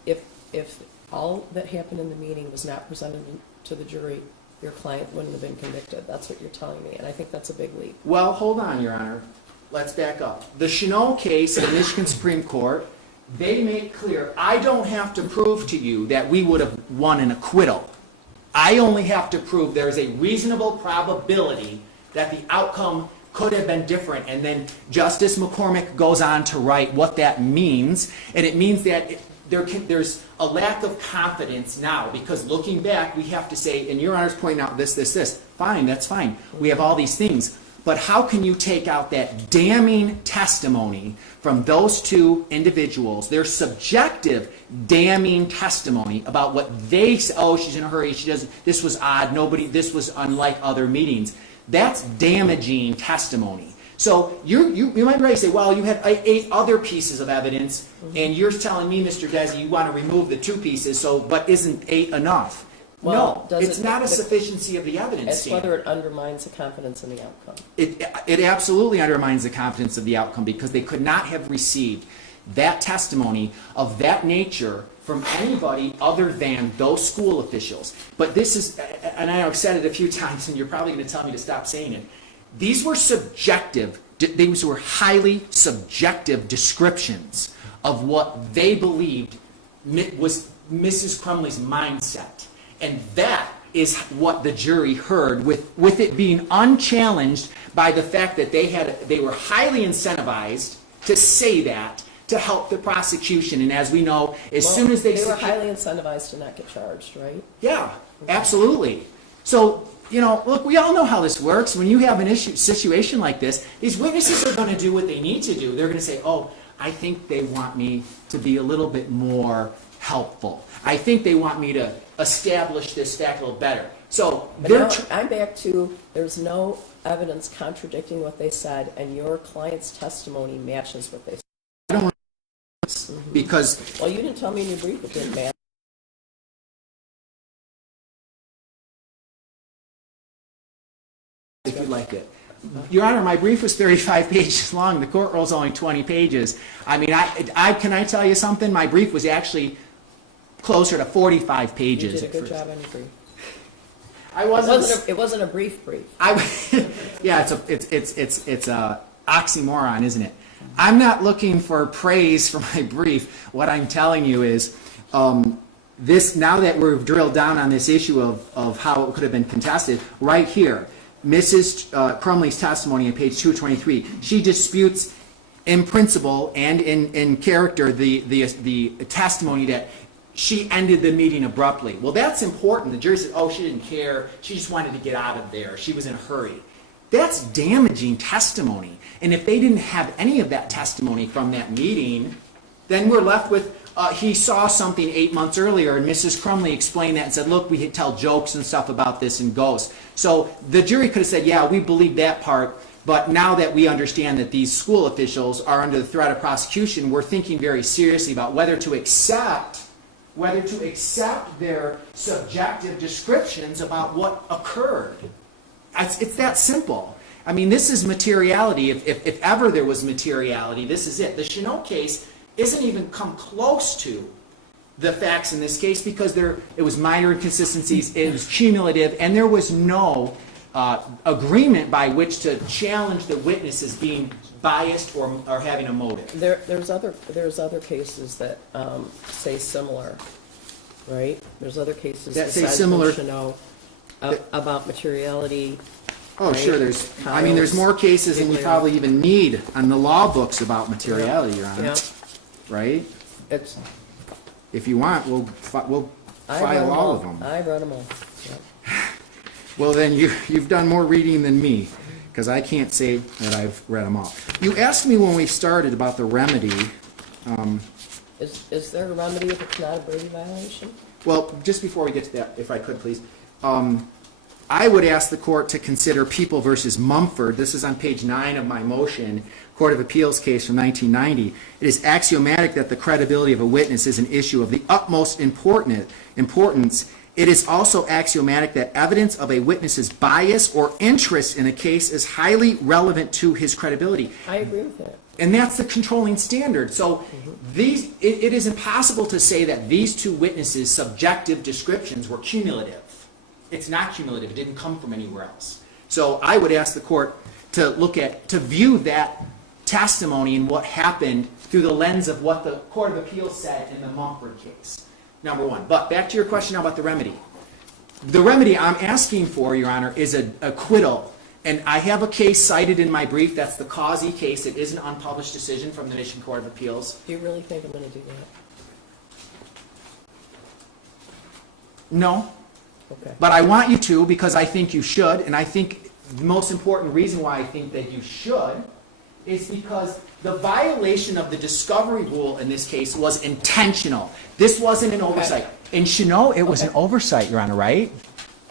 if all that happened in the meeting was not presented to the jury, your client wouldn't have been convicted. That's what you're telling me, and I think that's a big leap. Well, hold on, Your Honor. Let's back up. The Chanel case in the Michigan Supreme Court, they made clear, I don't have to prove to you that we would have won an acquittal. I only have to prove there is a reasonable probability that the outcome could have been different. And then Justice McCormick goes on to write what that means, and it means that there's a lack of confidence now, because looking back, we have to say, and Your Honor's pointing out this, fine, that's fine. We have all these things. But how can you take out that damning testimony from those two individuals, their subjective damning testimony about what they say, oh, she's in a hurry, she doesn't, this was odd, this was unlike other meetings. That's damaging testimony. So you might be ready to say, well, you had 8 other pieces of evidence, and you're telling me, Mr. Desi, you want to remove the 2 pieces, but isn't 8 enough? Well, no, it's not a sufficiency of the evidence It's standard. whether it undermines the confidence in the outcome. It absolutely undermines the confidence of the outcome, because they could not have received that testimony of that nature from anybody other than those school officials. But this is, and I know I've said it a few times, and you're probably going to tell me to stop saying it, these were subjective, these were highly subjective descriptions of what they believed was Mrs. Crumbley's mindset. And that is what the jury heard, with it being unchallenged by the fact that they were highly incentivized to say that to help the prosecution. And as we know, soon as they were highly incentivized to not get charged, right? Yeah, absolutely. So, look, we all know how this works. When you have an situation like this, these witnesses are going to do what they need to do. They're going to say, oh, I think they want me to be a little bit more helpful. I think they want me to establish this fact a little better. So I'm back to, there's no evidence contradicting what they said, and your client's testimony matches what they said. I don't want to, because... Well, you didn't tell me in your brief it didn't match. If you like it. Your Honor, my brief was 35 pages long. The court roll's only 20 pages. I mean, can I tell you something? My brief was actually closer to 45 pages. You did a good job on your brief. It wasn't a brief. Yeah, it's a oxymoron, isn't it? I'm not looking for praise for my brief. What I'm telling you is, now that we've drilled down on this issue of how it could have been contested, right here, Mrs. Crumbley's testimony on page 223, she disputes in principle and in character the testimony that she ended the meeting abruptly. Well, that's important. The jury said, oh, she didn't care. She just wanted to get out of there. She was in a hurry. That's damaging testimony. And if they didn't have any of that testimony from that meeting, then we're left with, he saw something 8 months earlier, and Mrs. Crumbley explained that and said, look, we tell jokes and stuff about this and ghosts. So the jury could have said, yeah, we believe that part, but now that we understand that these school officials are under the threat of prosecution, we're thinking very seriously about whether to accept their subjective descriptions about what occurred. It's that simple. I mean, this is materiality. If ever there was materiality, this is it. The Chanel case isn't even come close to the facts in this case, because it was minor inconsistencies, it was cumulative, and there was no agreement by which to challenge the witnesses being biased or having a motive. There's other cases that say similar, right? There's other cases that say besides similar Chanel about materiality. Oh, right? sure. There's more cases than we probably even need on the law books about materiality, Your Honor. Yeah. Right? If you want, we'll file all of them. I've read them all. Yeah. Well, then you've done more reading than me, because I can't say that I've read them all. You asked me when we started about the remedy. Is there a remedy if it's not a Brady violation? Well, just before we get to that, if I could, please. I would ask the court to consider People versus Mumford. This is on page 9 of my motion, Court of Appeals case from 1990. It is axiomatic that the credibility of a witness is an issue of the utmost importance it is also axiomatic that evidence of a witness's bias or interest in a case is highly relevant to his credibility. I agree with that. And that's the controlling standard. So it is impossible to say that these two witnesses' subjective descriptions were cumulative. It's not cumulative. It didn't come from anywhere else. So I would ask the court to view that testimony and what happened through the lens of what the Court of Appeals said in the Mumford case, number one. But back to your question now about the remedy. The remedy I'm asking for, Your Honor, is an acquittal. And I have a case cited in my brief. That's the Causey case. It is an unpublished decision from the Michigan Court of Appeals. Do you really think I'm going to do that? No, Okay. but I want you to because I think you should. And I think the most important reason why I think that you should is because the violation of the discovery rule in this case was intentional. This wasn't an oversight. And Chanel, it was an oversight, Your Honor, right?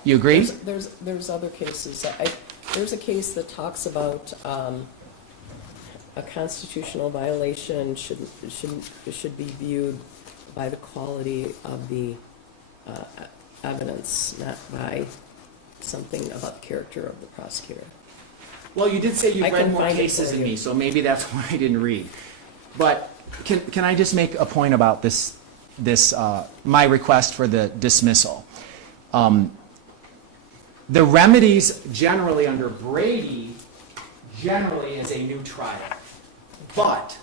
You agree? There's other cases. There's a case that talks about a constitutional violation should be viewed by the quality of the evidence, not by something about the character of the prosecutor. Well, you did say you I read can more find it cases for than you. me, so maybe that's why I didn't read. But can I just make a point about this my request for the dismissal? The remedies generally under Brady generally is a new trial. But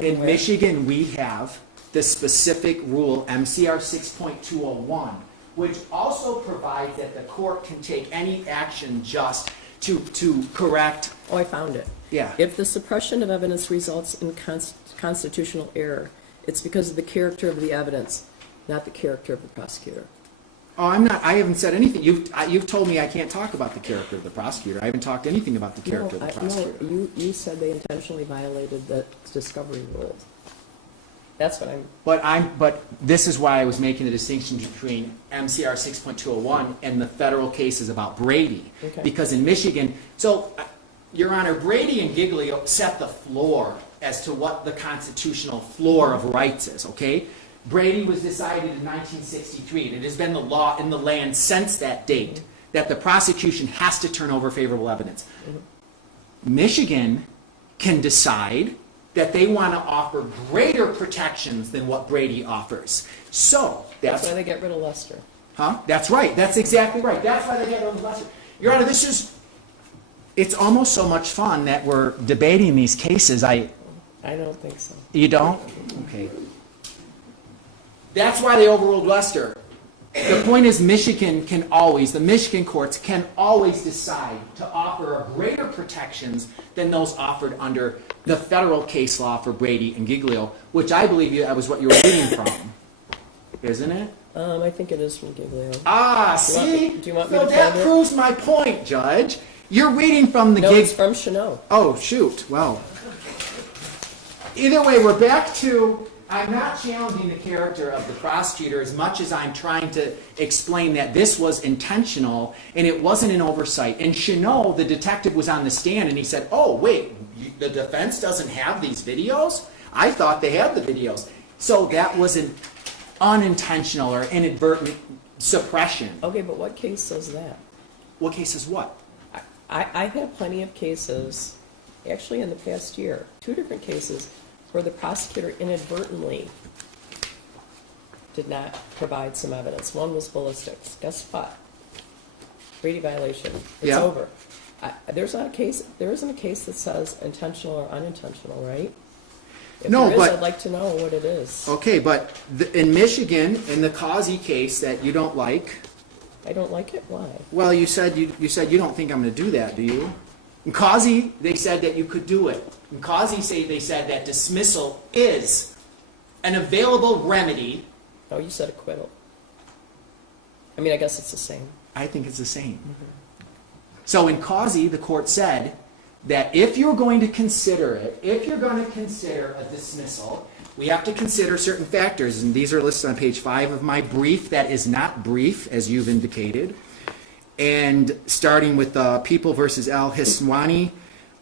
in Michigan, we have the specific rule, MCR 6.201, which also provides that the court can take any action just to correct. Oh, I found it. Yeah. If the suppression of evidence results in constitutional error, it's because of the character of the evidence, not the character of the prosecutor. Oh, I haven't said anything. You've told me I can't talk about the character of the prosecutor. I haven't talked anything about the character of the prosecutor. No, you said they intentionally violated the discovery rules. That's what I'm. But this is why I was making the distinction between MCR 6.201 and the federal cases about Brady. Okay. Because in Michigan, Your Honor, Brady and Giglio set the floor as to what the constitutional floor of rights is, okay? Brady was decided in 1963, and it has been the law in the land since that date that the prosecution has to turn over favorable evidence. Michigan can decide that they want to offer greater protections than what Brady offers. So, That's why they get rid of Lester. Huh? That's right. That's exactly right. That's why they get rid of Lester. Your Honor, it's almost so much fun that we're debating these cases. I don't think so. You don't? Okay. That's why they overruled Lester. The point is the Michigan courts can always decide to offer greater protections than those offered under the federal case law for Brady and Giglio, which I believe that was what you were reading from. Isn't it? I think it is from Giglio. See? Do you want me So to that find it? proves my point, Judge. You're reading from the No, it's from Chanel. Oh, shoot. Well. Either way, we're back to, I'm not challenging the character of the prosecutor as much as I'm trying to explain that this was intentional and it wasn't an oversight. And Chanel, the detective, was on the stand and he said, oh, wait, the defense doesn't have these videos? I thought they had the videos. So that was an unintentional or inadvertent suppression. Okay, but what case says that? What case is what? I've had plenty of cases, actually in the past year, 2 different cases, where the prosecutor inadvertently did not provide some evidence. One was ballistics. Guess what? Brady violation. It's Yeah. over. There isn't a case that says intentional or unintentional, right? If No, there is, but- I'd like to know what it is. Okay, but in Michigan, in the Causey case that you don't like, I don't like it. Why? well, you said you don't think I'm going to do that, do you? In Causey, they said that you could do it. In Causey, they said that dismissal is an available remedy. Oh, you said acquittal. I mean, I guess it's the same. I think it's the same. So in Causey, the court said that if you're going to consider it, if you're going to consider a dismissal, we have to consider certain factors, and these are listed on page 5 of my brief. That is not brief, as you've indicated. And starting with People versus Al Hiswani,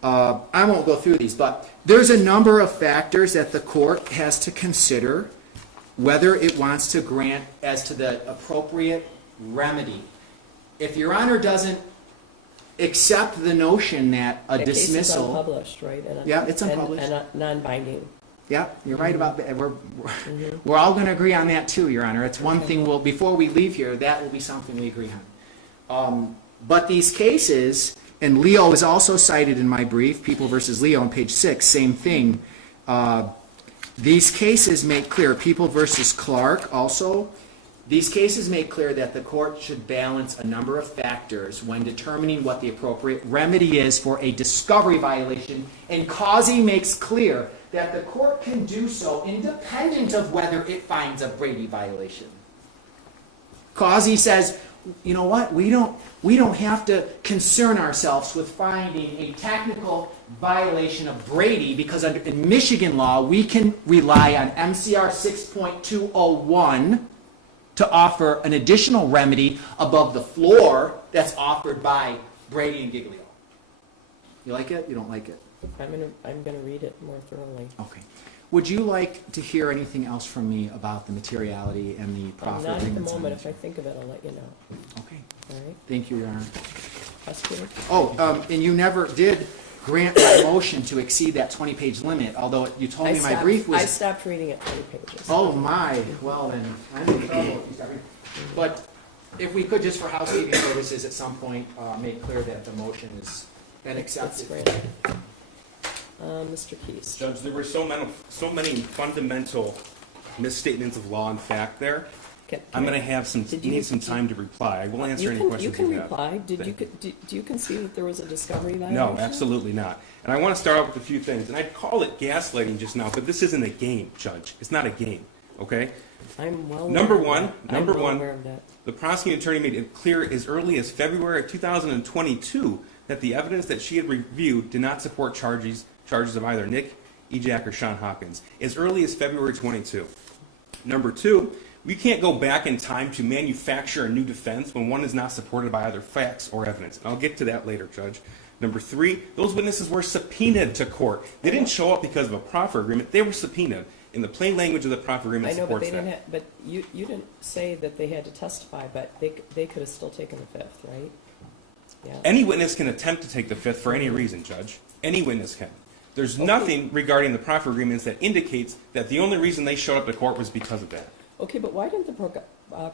I won't go through these, but there's a number of factors that the court has to consider whether it wants to grant as to the appropriate remedy. If Your Honor doesn't accept the notion that a That case is dismissal... unpublished, right? And Yeah, it's unpublished. And non-binding. Yeah, you're right about that. We're all going to agree on that too, Your Honor. It's one thing, before we leave here, that will be something we agree on. But these cases, and Leo is also cited in my brief, People versus Leo on page 6, same thing. These cases make clear, People versus Clark also, these cases make clear that the court should balance a number of factors when determining what the appropriate remedy is for a discovery violation, and Causey makes clear that the court can do so independent of whether it finds a Brady violation. Causey says, you know what, we don't have to concern ourselves with finding a technical violation of Brady, because in Michigan law we can rely on MCR 6.201 to offer an additional remedy above the floor that's offered by Brady and Giglio. You like it? You don't like it? I'm gonna read it more thoroughly. Okay. Would you like to hear anything else from me about the materiality and the proffer Not at the agreements? moment. If I think of it, I'll let you know. Okay. All right? Thank you, Your Honor. Prosecutor? Oh, and you never did grant my motion to exceed that 20-page limit, although you told me my brief was... I stopped reading at 20 pages. Oh, my. Well, then, I'm in trouble if you start reading. But if we could, just for housekeeping purposes, at some point, make clear that the motion is then That's accepted. great. Mr. Keys? Judge, there were so many fundamental misstatements of law and fact there. I'm going to have need some time to reply. I will answer any questions you can you have. reply. Do you concede that there was a discovery violation? No, absolutely not. And I want to start off with a few things. And I'd call it gaslighting just now, but this isn't a game, Judge. It's not a game, okay? I'm well Number aware one, of that. I'm well aware of that. the prosecuting attorney made it clear as early as February of 2022 that the evidence that she had reviewed did not support charges of either Nick Ejack or Sean Hopkins, as early as February 22. Number two, we can't go back in time to manufacture a new defense when one is not supported by either facts or evidence. And I'll get to that later, Judge. Number three, those witnesses were subpoenaed to court. They didn't show up because of a proffer agreement. They were subpoenaed. In the plain language of the proffer agreement I know, but supports they that. didn't. But you didn't say that they had to testify, but they could have still taken the fifth, right? Yeah. Any witness can attempt to take the fifth for any reason, Judge. Any witness can. There's nothing regarding the proffer agreements that indicates that the only reason they showed up to court was because of that. Okay, but why didn't the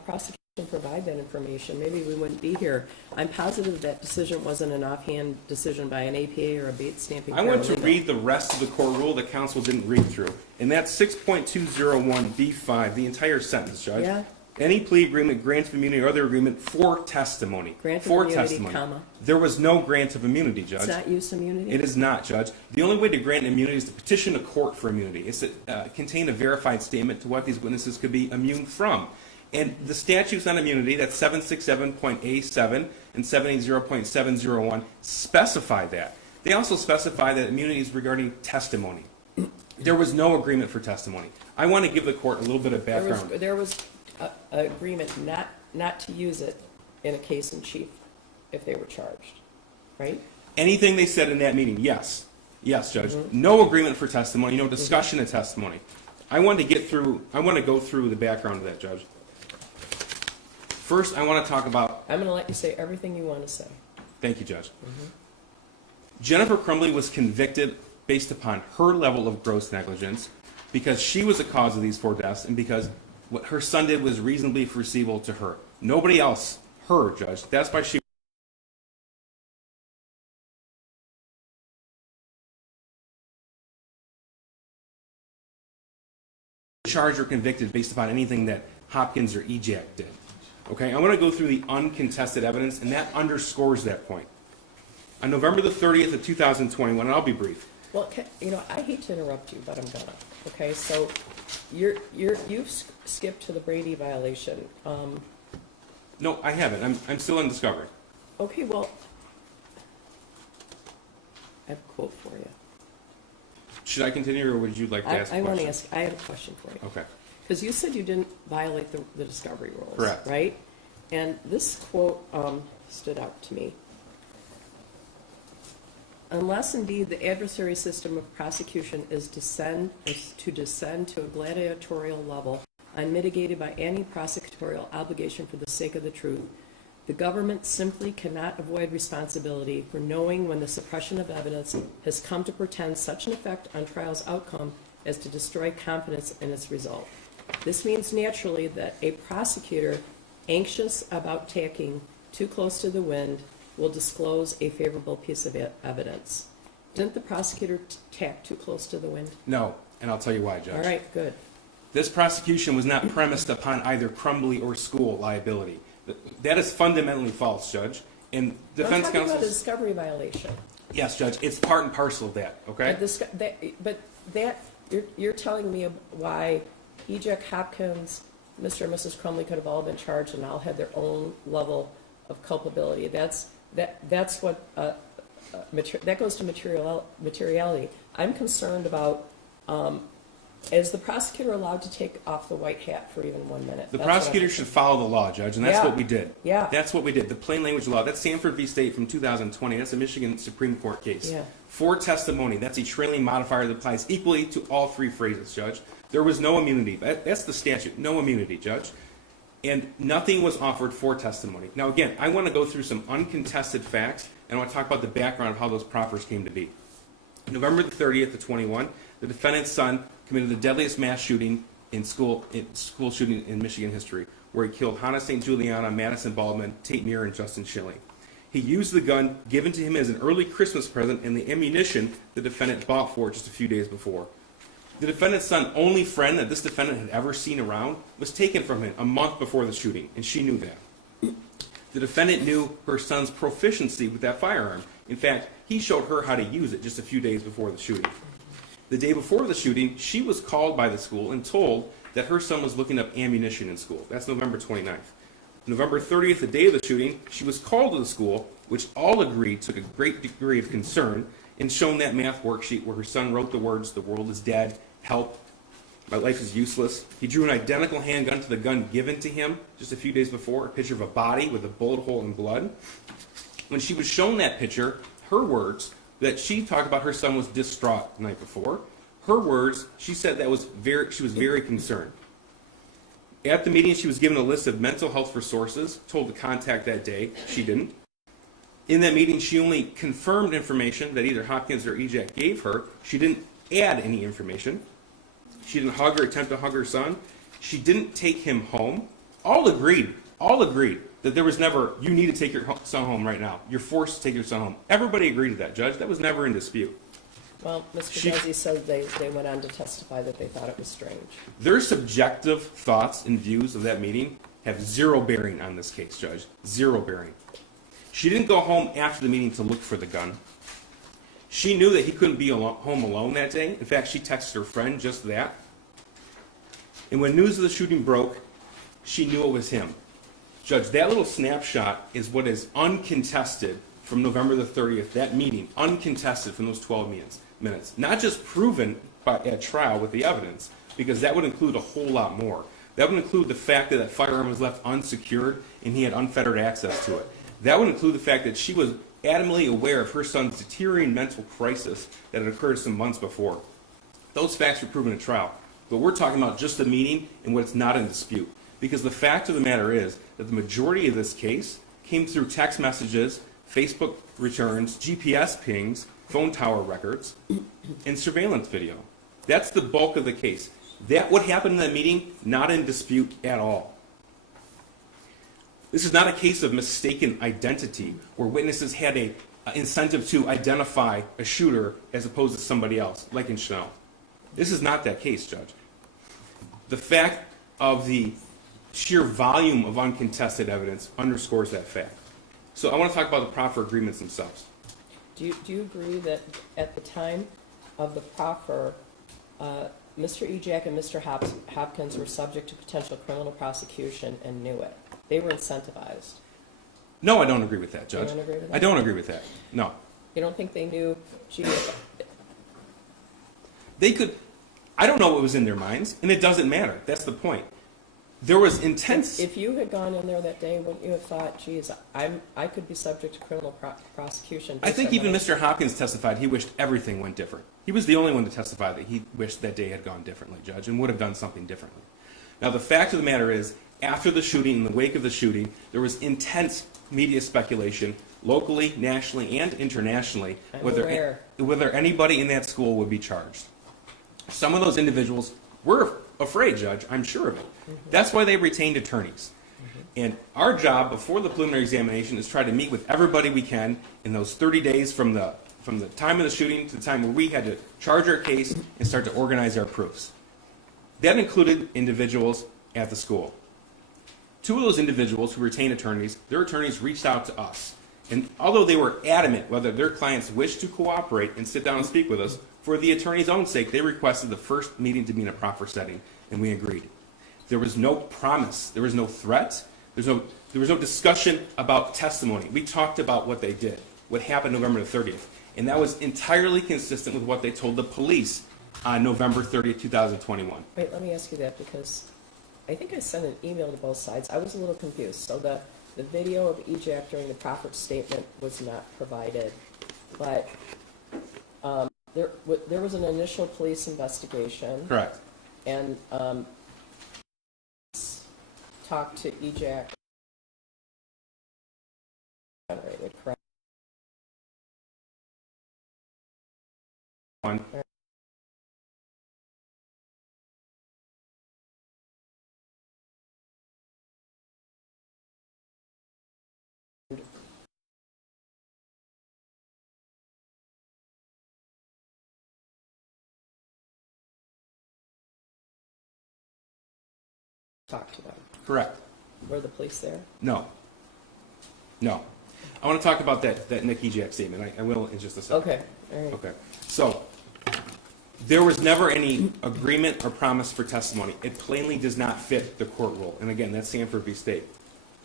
prosecution provide that information? Maybe we wouldn't be here. I'm positive that decision wasn't an offhand decision by an APA or a Bates stamping. I want to paralegal. read the rest of the court rule that counsel didn't read through. And that's 6.201B5, the entire sentence, Judge. Yeah. Any plea agreement, grant of immunity, or other agreement for testimony. Grant of for immunity, testimony. comma. There was no grant of immunity, Judge. It's not use immunity? It is not, Judge. The only way to grant immunity is to petition a court for immunity. It's to contain a verified statement to what these witnesses could be immune from. And the statutes on immunity, that's 767.A7 and 780.701, specify that. They also specify that immunity is regarding testimony. There was no agreement for testimony. I want to give the court a little bit of background. There was an agreement not to use it in a case in chief if they were charged, right? Anything they said in that meeting, yes. Yes, Judge. Mm-hmm. No agreement for testimony, no discussion of testimony. I want to go through the background of that, Judge. First, I want to talk about... I'm going to let you say everything you want to say. Thank you, Judge. Jennifer Crumbley was convicted based upon her level of gross negligence because she was the cause of these 4 deaths and because what her son did was reasonably foreseeable to her. Nobody else, her, Judge. That's why she... charged or convicted based upon anything that Hopkins or Ejack did. Okay, I want to go through the uncontested evidence, and that underscores that point. On November the 30th of 2021, and I'll be brief. Well, I hate to interrupt you, but I'm gonna. Okay, so you've skipped to the Brady violation. No, I haven't. I'm still in discovery. Okay, well, I have a quote for you. Should I continue, or would you like to ask a question? I have a question for you. Okay. Because you said you didn't violate the discovery rules. Correct. Right? And this quote stood out to me. Unless indeed the adversary system of prosecution is to descend to a gladiatorial level unmitigated by any prosecutorial obligation for the sake of the truth. The government simply cannot avoid responsibility for knowing when the suppression of evidence has come to portend such an effect on trial's outcome as to destroy confidence in its result. This means naturally that a prosecutor anxious about tacking too close to the wind will disclose a favorable piece of evidence. Didn't the prosecutor tack too close to the wind? No, and I'll tell you why, Judge. All right, good. This prosecution was not premised upon either Crumbley or school liability. That is fundamentally false, Judge. And defense I'm talking counsel. about a discovery violation. Yes, Judge. It's part and parcel of that. Okay. You're telling me why E.J. Hopkins, Mr. and Mrs. Crumbley could have all been charged and all had their own level of culpability. That's what that goes to materiality. I'm concerned about. Is the prosecutor allowed to take off the white hat for even 1 minute? The prosecutor should follow the law, Judge, and that's Yeah. what we did. Yeah. That's what we did. The plain language law. That's Sanford v. State from 2020. That's a Michigan Supreme Court case. Yeah. For testimony, that's a trailing modifier that applies equally to all three phrases, Judge. There was no immunity. That's the statute. No immunity, Judge. And nothing was offered for testimony. Now, again, I want to go through some uncontested facts, and I want to talk about the background of how those proffers came to be. November the 30th of 21, the defendant's son committed the deadliest mass shooting in school shooting in Michigan history, where he killed Hannah St. Juliana, Madison Baldwin, Tate Muir, and Justin Schilling. He used the gun given to him as an early Christmas present and the ammunition the defendant bought for it just a few days before. The defendant's son's only friend that this defendant had ever seen around was taken from him a month before the shooting, and she knew that. The defendant knew her son's proficiency with that firearm. In fact, he showed her how to use it just a few days before the shooting. The day before the shooting, she was called by the school and told that her son was looking up ammunition in school. That's November 29th. November 30th, the day of the shooting, she was called to the school, which all agreed took a great degree of concern, and shown that math worksheet where her son wrote the words, "The world is dead, help, my life is useless." He drew an identical handgun to the gun given to him just a few days before, a picture of a body with a bullet hole and blood. When she was shown that picture, her words, that she talked about her son was distraught the night before. Her words, she said she was very concerned. At the meeting, she was given a list of mental health resources, told to contact that day. She didn't. In that meeting, she only confirmed information that either Hopkins or EJAC gave her. She didn't add any information. She didn't hug or attempt to hug her son. She didn't take him home. All agreed that there was never, you need to take your son home right now. You're forced to take your son home. Everybody agreed to that, Judge. That was never in dispute. Well, Mr. Desi said they went on to testify that they thought it was strange. Their subjective thoughts and views of that meeting have zero bearing on this case, Judge. Zero bearing. She didn't go home after the meeting to look for the gun. She knew that he couldn't be home alone that day. In fact, she texted her friend just that. And when news of the shooting broke, she knew it was him. Judge, that little snapshot is what is uncontested from November the 30th, that meeting, uncontested from those 12 minutes. Not just proven at trial with the evidence, because that would include a whole lot more. That would include the fact that that firearm was left unsecured and he had unfettered access to it. That would include the fact that she was adamantly aware of her son's deteriorating mental crisis that had occurred some months before. Those facts were proven at trial. But we're talking about just the meeting and what's not in dispute. Because the fact of the matter is that the majority of this case came through text messages, Facebook returns, GPS pings, phone tower records, and surveillance video. That's the bulk of the case. That what happened in that meeting, not in dispute at all. This is not a case of mistaken identity where witnesses had an incentive to identify a shooter as opposed to somebody else, like in Chanel. This is not that case, Judge. The fact of the sheer volume of uncontested evidence underscores that fact. So I want to talk about the proffer agreements themselves. Do you agree that at the time of the proffer, Mr. EJAC and Mr. Hopkins were subject to potential criminal prosecution and knew it? They were incentivized. No, I don't agree with that, Judge. You don't agree with that? I don't agree with that. No. You don't think they knew she They could, I don't know what was in their minds, and it doesn't matter. That's the point. There was intense... If you had gone in there that day, wouldn't you have thought, geez, I could be subject to criminal prosecution? I think even Mr. Hopkins testified he wished everything went different. He was the only one to testify that he wished that day had gone differently, Judge, and would have done something differently. Now, the fact of the matter is, after the shooting, in the wake of the shooting, there was intense media speculation, locally, nationally, and internationally, I'm aware. whether anybody in that school would be charged. Some of those individuals were afraid, Judge, I'm sure of it. That's why they retained attorneys. And our job before the preliminary examination is try to meet with everybody we can in those 30 days from the time of the shooting to the time where we had to charge our case and start to organize our proofs. That included individuals at the school. Two of those individuals who retained attorneys, their attorneys reached out to us. And although they were adamant whether their clients wished to cooperate and sit down and speak with us, for the attorney's own sake, they requested the first meeting to be in a Proffer setting, and we agreed. There was no promise. There was no threat. There was no discussion about testimony. We talked about what they did, what happened November the 30th. And that was entirely consistent with what they told the police on November 30th, 2021. Wait, let me ask you that because I think I sent an email to both sides. I was a little confused. So the video of EJAC during the Proffer statement was not provided, but there was an initial police investigation. Correct. And talked to EJAC. Correct. One. Talk to them. Correct. Were the police there? No. No. I want to talk about that Nick Ejak statement. I will in just a second. Okay, all right. Okay. So, there was never any agreement or promise for testimony. It plainly does not fit the court rule. And again, that's Sanford v. State.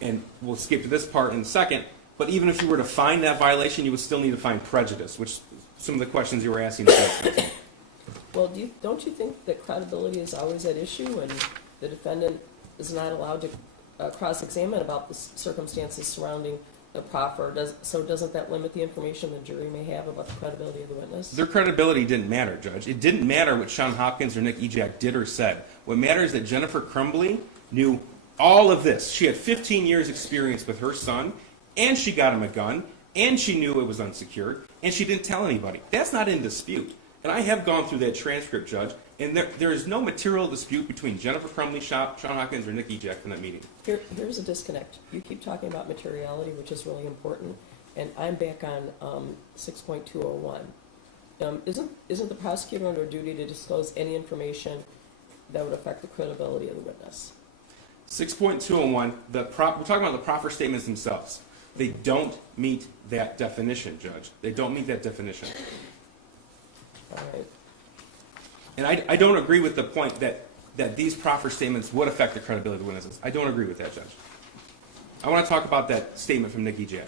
And we'll skip to this part in a second. But even if you were to find that violation, you would still need to find prejudice, which some of the questions you were asking. Well, don't you think that credibility is always at issue and the defendant is not allowed to cross-examine about the circumstances surrounding the proffer? Doesn't that limit the information the jury may have about the credibility of the witness? Their credibility didn't matter, Judge. It didn't matter what Sean Hopkins or Nick Ejak did or said. What matters is that Jennifer Crumbley knew all of this. She had 15 years experience with her son, and she got him a gun, and she knew it was unsecured, and she didn't tell anybody. That's not in dispute. And I have gone through that transcript, Judge, and there is no material dispute between Jennifer Crumbley, Sean Hopkins, or Nick Ejak from that meeting. Here's a disconnect. You keep talking about materiality, which is really important, and I'm back on 6.201. Isn't the prosecutor under duty to disclose any information that would affect the credibility of the witness? 6.201, we're talking about the proffer statements themselves. They don't meet that definition, Judge. They don't meet that definition. All right. And I don't agree with the point that these proffer statements would affect the credibility of the witnesses. I don't agree with that, Judge. I want to talk about that statement from Nick Ejak.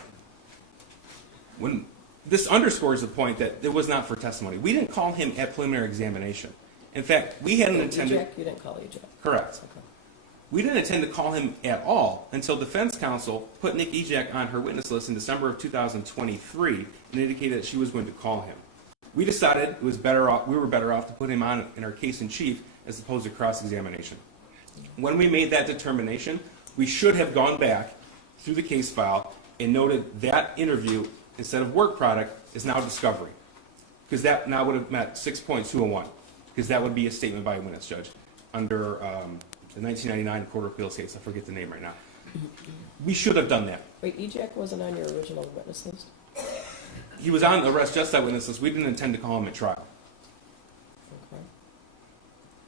This underscores the point that it was not for testimony. We didn't call him at preliminary examination. In fact, we hadn't intended... Ejak, you didn't call Ejak. Correct. Okay. We didn't intend to call him at all until defense counsel put Nick Ejak on her witness list in December of 2023 and indicated that she was going to call him. We decided we were better off to put him on in our case in chief as opposed to cross-examination. When we made that determination, we should have gone back through the case file and noted that interview, instead of work product, is now discovery. Because that now would have met 6.201. Because that would be a statement by a witness, Judge, under the 1999 Court of Appeals case. I forget the name right now. We should have done that. Wait, Ejak wasn't on your original witness list? He was on the arrest justice witness list. We didn't intend to call him at trial. Okay.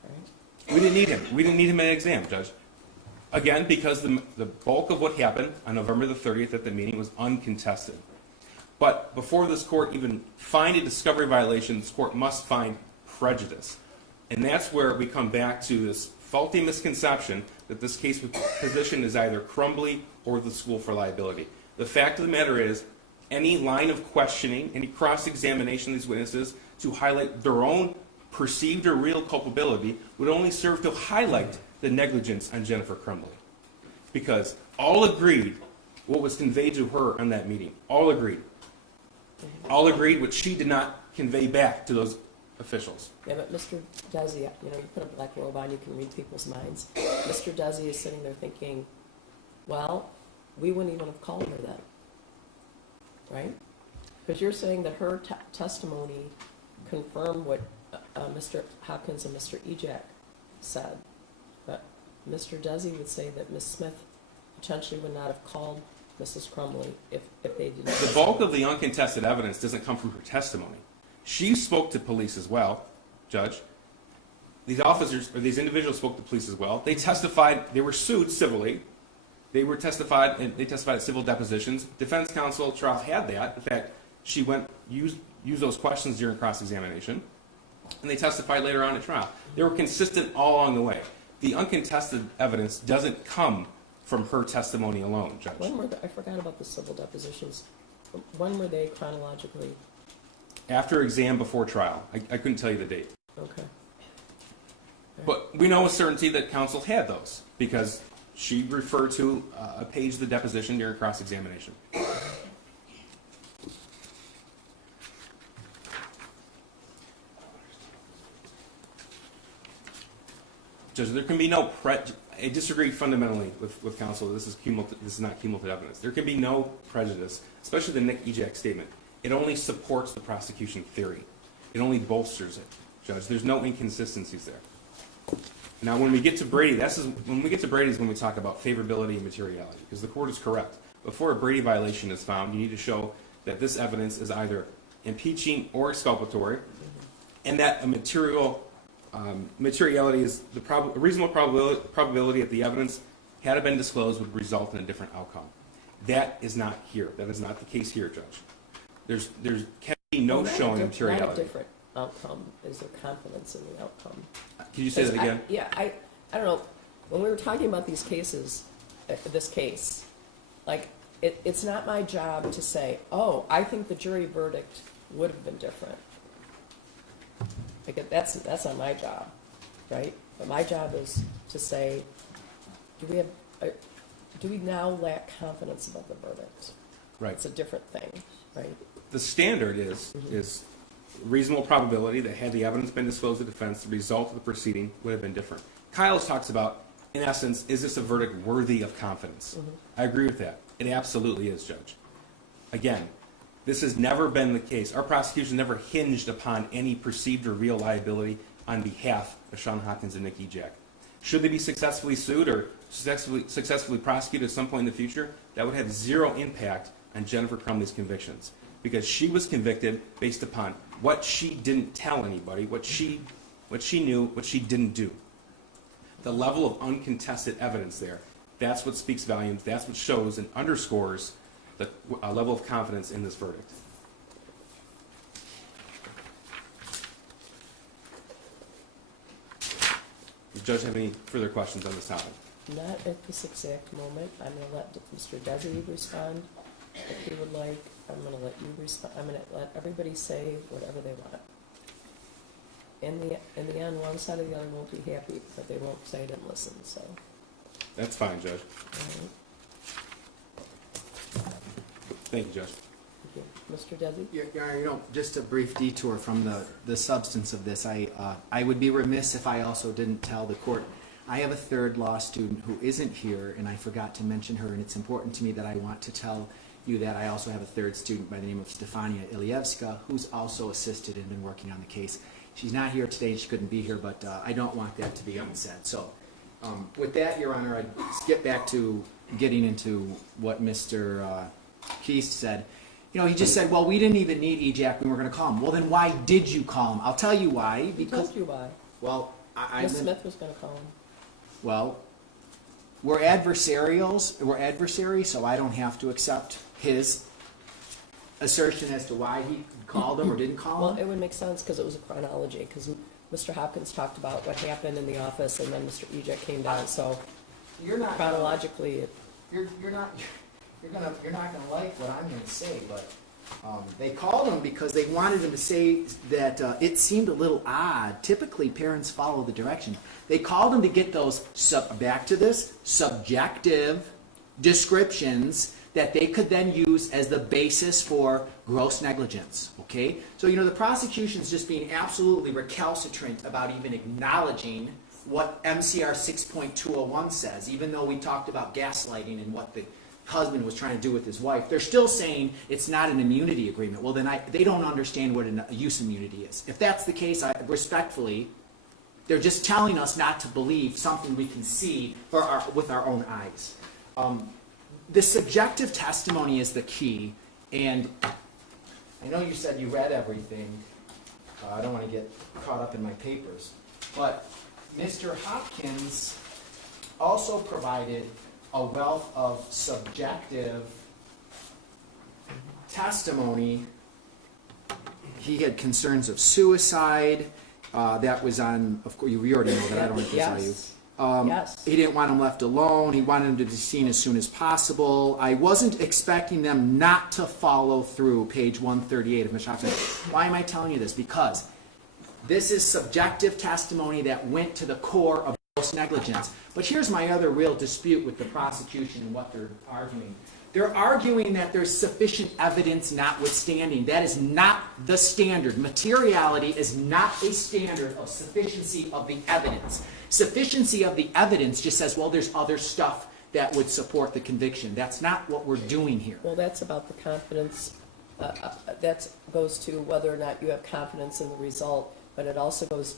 All right. We didn't need him. We didn't need him at an exam, Judge. Again, because the bulk of what happened on November the 30th at the meeting was uncontested. But before this court even find a discovery violation, this court must find prejudice. And that's where we come back to this faulty misconception that this case was positioned as either Crumbley or the school for liability. The fact of the matter is, any line of questioning, any cross-examination of these witnesses to highlight their own perceived or real culpability would only serve to highlight the negligence on Jennifer Crumbley. Because all agreed what was conveyed to her on that meeting. All agreed. All agreed what she did not convey back to those officials. Yeah, but Mr. Desi, you know, you put a black robe on, you can read people's minds. Mr. Desi is sitting there thinking, well, we wouldn't even have called her then, right? Because you're saying that her testimony confirmed what Mr. Hopkins and Mr. Ejak said. But Mr. Desi would say that Ms. Smith potentially would not have called Mrs. Crumbley if they didn't. The bulk of the uncontested evidence doesn't come from her testimony. She spoke to police as well, Judge. These officers, or these individuals spoke to police as well. They testified, they were sued civilly. They testified at civil depositions. Defense counsel, Trough, had that. In fact, she used those questions during cross-examination. And they testified later on at trial. They were consistent all along the way. The uncontested evidence doesn't come from her testimony alone, Judge. I forgot about the civil depositions. When were they chronologically? After exam, before trial. I couldn't tell you the date. Okay. But we know with certainty that counsel had those because she referred to a page of the deposition during cross-examination. Judge, there can be no I disagree fundamentally with counsel. This is not cumulative evidence. There can be no prejudice, especially the Nick Ejak statement. It only supports the prosecution theory. It only bolsters it, Judge. There's no inconsistencies there. Now, when we get to Brady, when we talk about favorability and materiality, because the court is correct. Before a Brady violation is found, you need to show that this evidence is either impeaching or exculpatory, and that a materiality is the reasonable probability that the evidence, had it been disclosed, would result in a different outcome. That is not here. That is not the case here, Judge. There can be no showing of materiality. Not a different outcome. Is there confidence in the outcome? Can you say that again? I don't know. When we were talking about these cases, this case, like, it's not my job to say, oh, I think the jury verdict would have been different. Like, that's not my job, right? But my job is to say, do we now lack confidence about the verdict? Right. It's a different thing, right? The standard is reasonable probability that had the evidence been disclosed to defense, the result of the proceeding would have been different. Kyle's talks about, in essence, is this a verdict worthy of confidence? I agree with that. It absolutely is, Judge. Again, this has never been the case. Our prosecution never hinged upon any perceived or real liability on behalf of Sean Hopkins and Nick Ejak. Should they be successfully sued or successfully prosecuted at some point in the future, that would have zero impact on Jennifer Crumbley's convictions, because she was convicted based upon what she didn't tell anybody, what she knew, what she didn't do. The level of uncontested evidence there, that's what speaks volumes, that's what shows and underscores the level of confidence in this verdict. Does the judge have any further questions on this topic? Not at this exact moment. I'm going to let Mr. Desi respond if he would like. I'm going to let you respond. I'm going to let everybody say whatever they want. In the end, one side or the other won't be happy, but they won't say I didn't listen. So That's fine, Judge. all right. Thank you, Judge. Thank you. Mr. Desi? Your Honor, just a brief detour from the substance of this. I would be remiss if I also didn't tell the court I have a third law student who isn't here, and I forgot to mention her, and it's important to me that I want to tell you that I also have a third student by the name of Stefania Ilievska, who's also assisted and been working on the case. She's not here today, she couldn't be here, but I don't want that to be unsaid. So with that, Your Honor, I'd skip back to getting into what Mr. Keast said. You know, he just said, well, we didn't even need Ejak, we were going to call him. Well, then why did you call him? I'll tell you why. He told you why. Well, Ms. Smith was going to call him. Well, we're adversarials. We're adversaries, so I don't have to accept his assertion as to why he called him or didn't call Well, him. it would make sense because it was a chronology. Because Mr. Hopkins talked about what happened in the office, and then Mr. Ejak came down. So You're not chronologically, You're not gonna like what I'm gonna say, but they called him because they wanted him to say that it seemed a little odd. Typically, parents follow the direction. They called him to get those subjective descriptions that they could then use as the basis for gross negligence. okay? So, the prosecution's just being absolutely recalcitrant about even acknowledging what MCR 6.201 says, even though we talked about gaslighting and what the husband was trying to do with his wife. They're still saying it's not an immunity agreement. Well, then they don't understand what a use immunity is. If that's the case, respectfully, they're just telling us not to believe something we can see with our own eyes. The subjective testimony is the key, and I know you said you read everything. I don't want to get caught up in my papers, but Mr. Hopkins also provided a wealth of subjective testimony. He had concerns of suicide. That was on, of course, we already know that. I don't have to tell you. Yes. Yes. He didn't want him left alone. He wanted him to be seen as soon as possible. I wasn't expecting them not to follow through, page 138 of Mr. Hopkins. Why am I telling you this? Because this is subjective testimony that went to the core of gross negligence. But here's my other real dispute with the prosecution and what they're arguing. They're arguing that there's sufficient evidence notwithstanding. That is not the standard. Materiality is not a standard of sufficiency of the evidence. Sufficiency of the evidence just says, well, there's other stuff that would support the conviction. That's not what we're doing here. Well, that's about the confidence. That goes to whether or not you have confidence in the result, but it also goes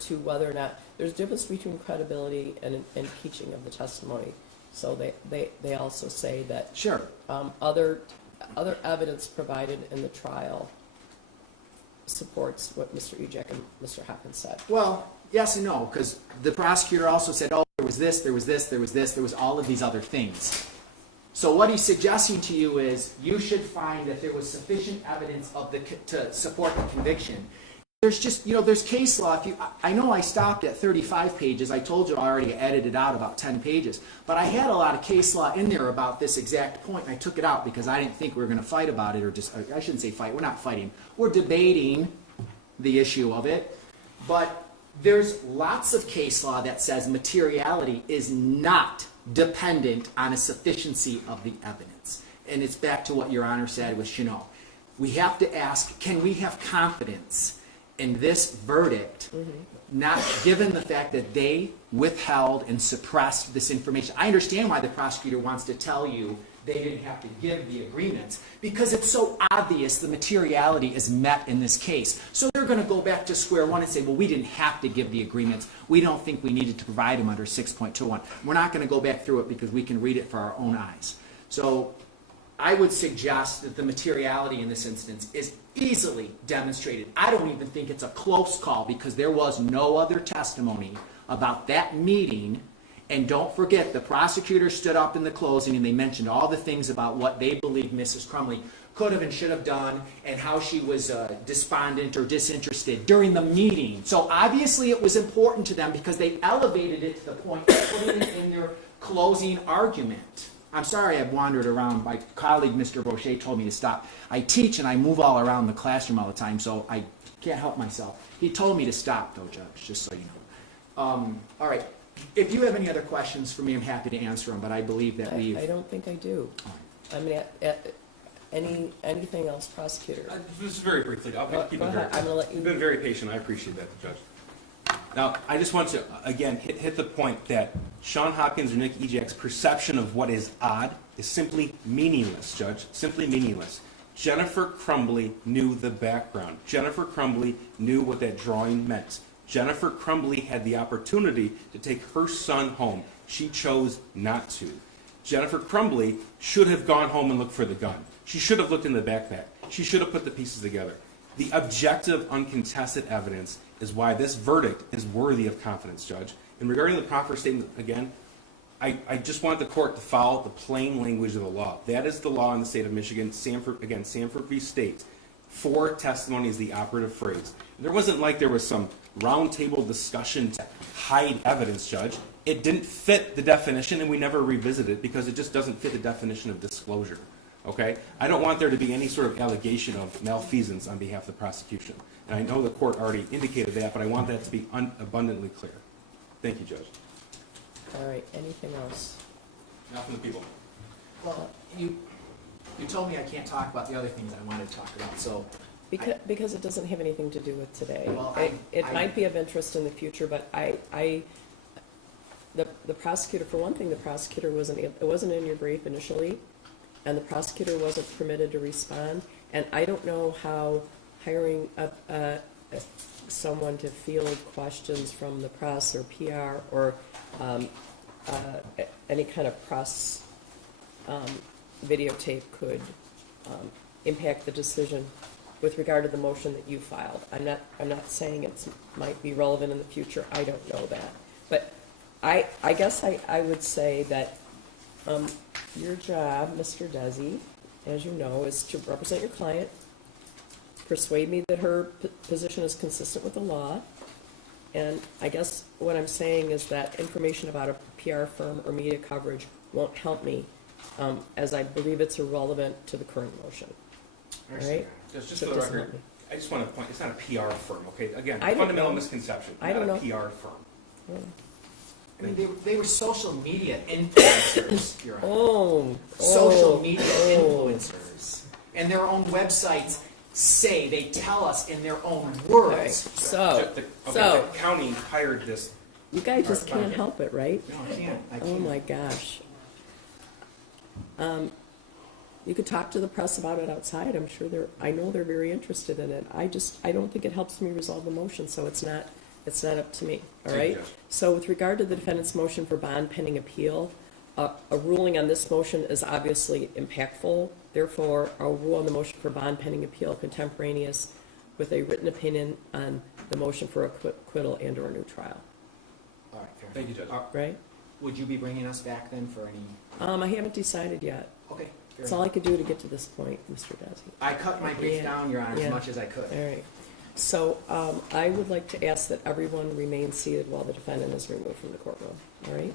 to whether or not there's a difference between credibility and impeaching of the testimony. So they also say that Sure. other evidence provided in the trial supports what Mr. Ejek and Mr. Hopkins said. Well, yes and no, because the prosecutor also said, oh, there was this, there was this, there was this, there was all of these other things. So what he's suggesting to you is you should find that there was sufficient evidence to support the conviction. There's just, there's case law. I know I stopped at 35 pages. I told you I already edited out about 10 pages. But I had a lot of case law in there about this exact point, and I took it out because I didn't think we were going to fight about it, or just, I shouldn't say fight. We're not fighting. We're debating the issue of it. But there's lots of case law that says materiality is not dependent on a sufficiency of the evidence. And it's back to what Your Honor said with Cheneau. We have to ask, can we have confidence in this verdict, not given the fact that they withheld and suppressed this information? I understand why the prosecutor wants to tell you they didn't have to give the agreements, because it's so obvious the materiality is met in this case. So they're going to go back to square one and say, well, we didn't have to give the agreements. We don't think we needed to provide them under 6.21. We're not going to go back through it because we can read it for our own eyes. So I would suggest that the materiality in this instance is easily demonstrated. I don't even think it's a close call because there was no other testimony about that meeting. And don't forget, the prosecutor stood up in the closing and they mentioned all the things about what they believe Mrs. Crumbley could have and should have done and how she was despondent or disinterested during the meeting. So obviously it was important to them because they elevated it to the point of putting it in their closing argument. I'm sorry I've wandered around. My colleague, Mr. Brochet, told me to stop. I teach and I move all around the classroom all the time, so I can't help myself. He told me to stop, though, Judge, just so you know. All right. If you have any other questions for me, I'm happy to answer them, but I believe that I don't think I do. I mean, anything else, prosecutor? Just very briefly, I'll keep Go it ahead. I'm going to let you. You've been very patient. I appreciate that, Judge. Now, I just want to, again, hit the point that Sean Hopkins or Nick Ejak's perception of what is odd is simply meaningless, Judge, simply meaningless. Jennifer Crumbley knew the background. Jennifer Crumbley knew what that drawing meant. Jennifer Crumbley had the opportunity to take her son home. She chose not to. Jennifer Crumbley should have gone home and looked for the gun. She should have looked in the backpack. She should have put the pieces together. The objective, uncontested evidence is why this verdict is worthy of confidence, Judge. And regarding the Proffer statement, again, I just want the court to follow the plain language of the law. That is the law in the state of Michigan. Sanford v. State. For testimony is the operative phrase. There wasn't like there was some roundtable discussion to hide evidence, Judge. It didn't fit the definition, and we never revisited it because it just doesn't fit the definition of disclosure. Okay? I don't want there to be any sort of allegation of malfeasance on behalf of the prosecution. And I know the court already indicated that, but I want that to be abundantly clear. Thank you, Judge. All right, anything else? Now from the people. Well, you told me I can't talk about the other things I wanted to talk about, so Because it doesn't have anything to do with today. Well, It I- might be of interest in the future, but the prosecutor, for one thing, the prosecutor it wasn't in your brief initially, and the prosecutor wasn't permitted to respond, and I don't know how hiring someone to field questions from the press or PR or any kind of press videotape could impact the decision with regard to the motion that you filed. I'm not saying it might be relevant in the future, I don't know that. But I guess I would say that your job, Mr. Desi, as you know, is to represent your client, persuade me that her position is consistent with the law, and I guess what I'm saying is that information about a PR firm or media coverage won't help me, as I believe it's irrelevant to the current motion. All right? Just So for it the doesn't record, help me. I just want to point, it's not a PR firm, okay? Again, I don't fundamental know. misconception, I not don't a know. PR firm. Yeah. I mean, they were social media influencers, Your Honor. Oh. Social media influencers. And their own websites say, they tell us in their own All right, words. so, The county hired this. you guys just can't help it, right? No, I can't. Oh my gosh. You could talk to the press about it outside, I'm sure I know they're very interested in it. I don't think it helps me resolve the motion, so it's not up to me, all Thank you, right? Judge. So with regard to the defendant's motion for bond pending appeal, a ruling on this motion is obviously impactful. Therefore, I'll rule on the motion for bond pending appeal contemporaneous with a written opinion on the motion for acquittal and or new trial, All right, fair Thank you, enough. Judge. right? Would you be bringing us back then for any? I haven't decided yet. Okay. fair That's all I enough. could do to get to this point, Mr. Desi. I cut my brief Yeah. down, Your Honor, Yeah. as much as I could. All right. So I would like to ask that everyone remain seated while the defendant is removed from the courtroom, all right?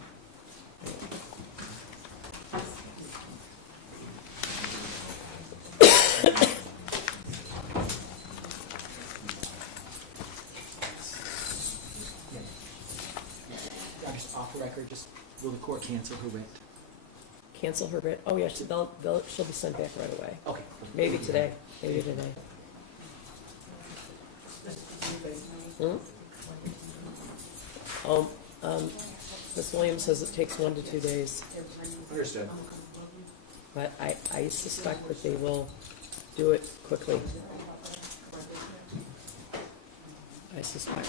Just off the record, just will the court cancel her writ? Cancel her writ. Oh, yeah, she'll be sent back right away. Okay. Maybe today, maybe today. Hmm? Ms. Williams says it takes 1 to 2 days, Understood. but I suspect that they will do it quickly. I suspect.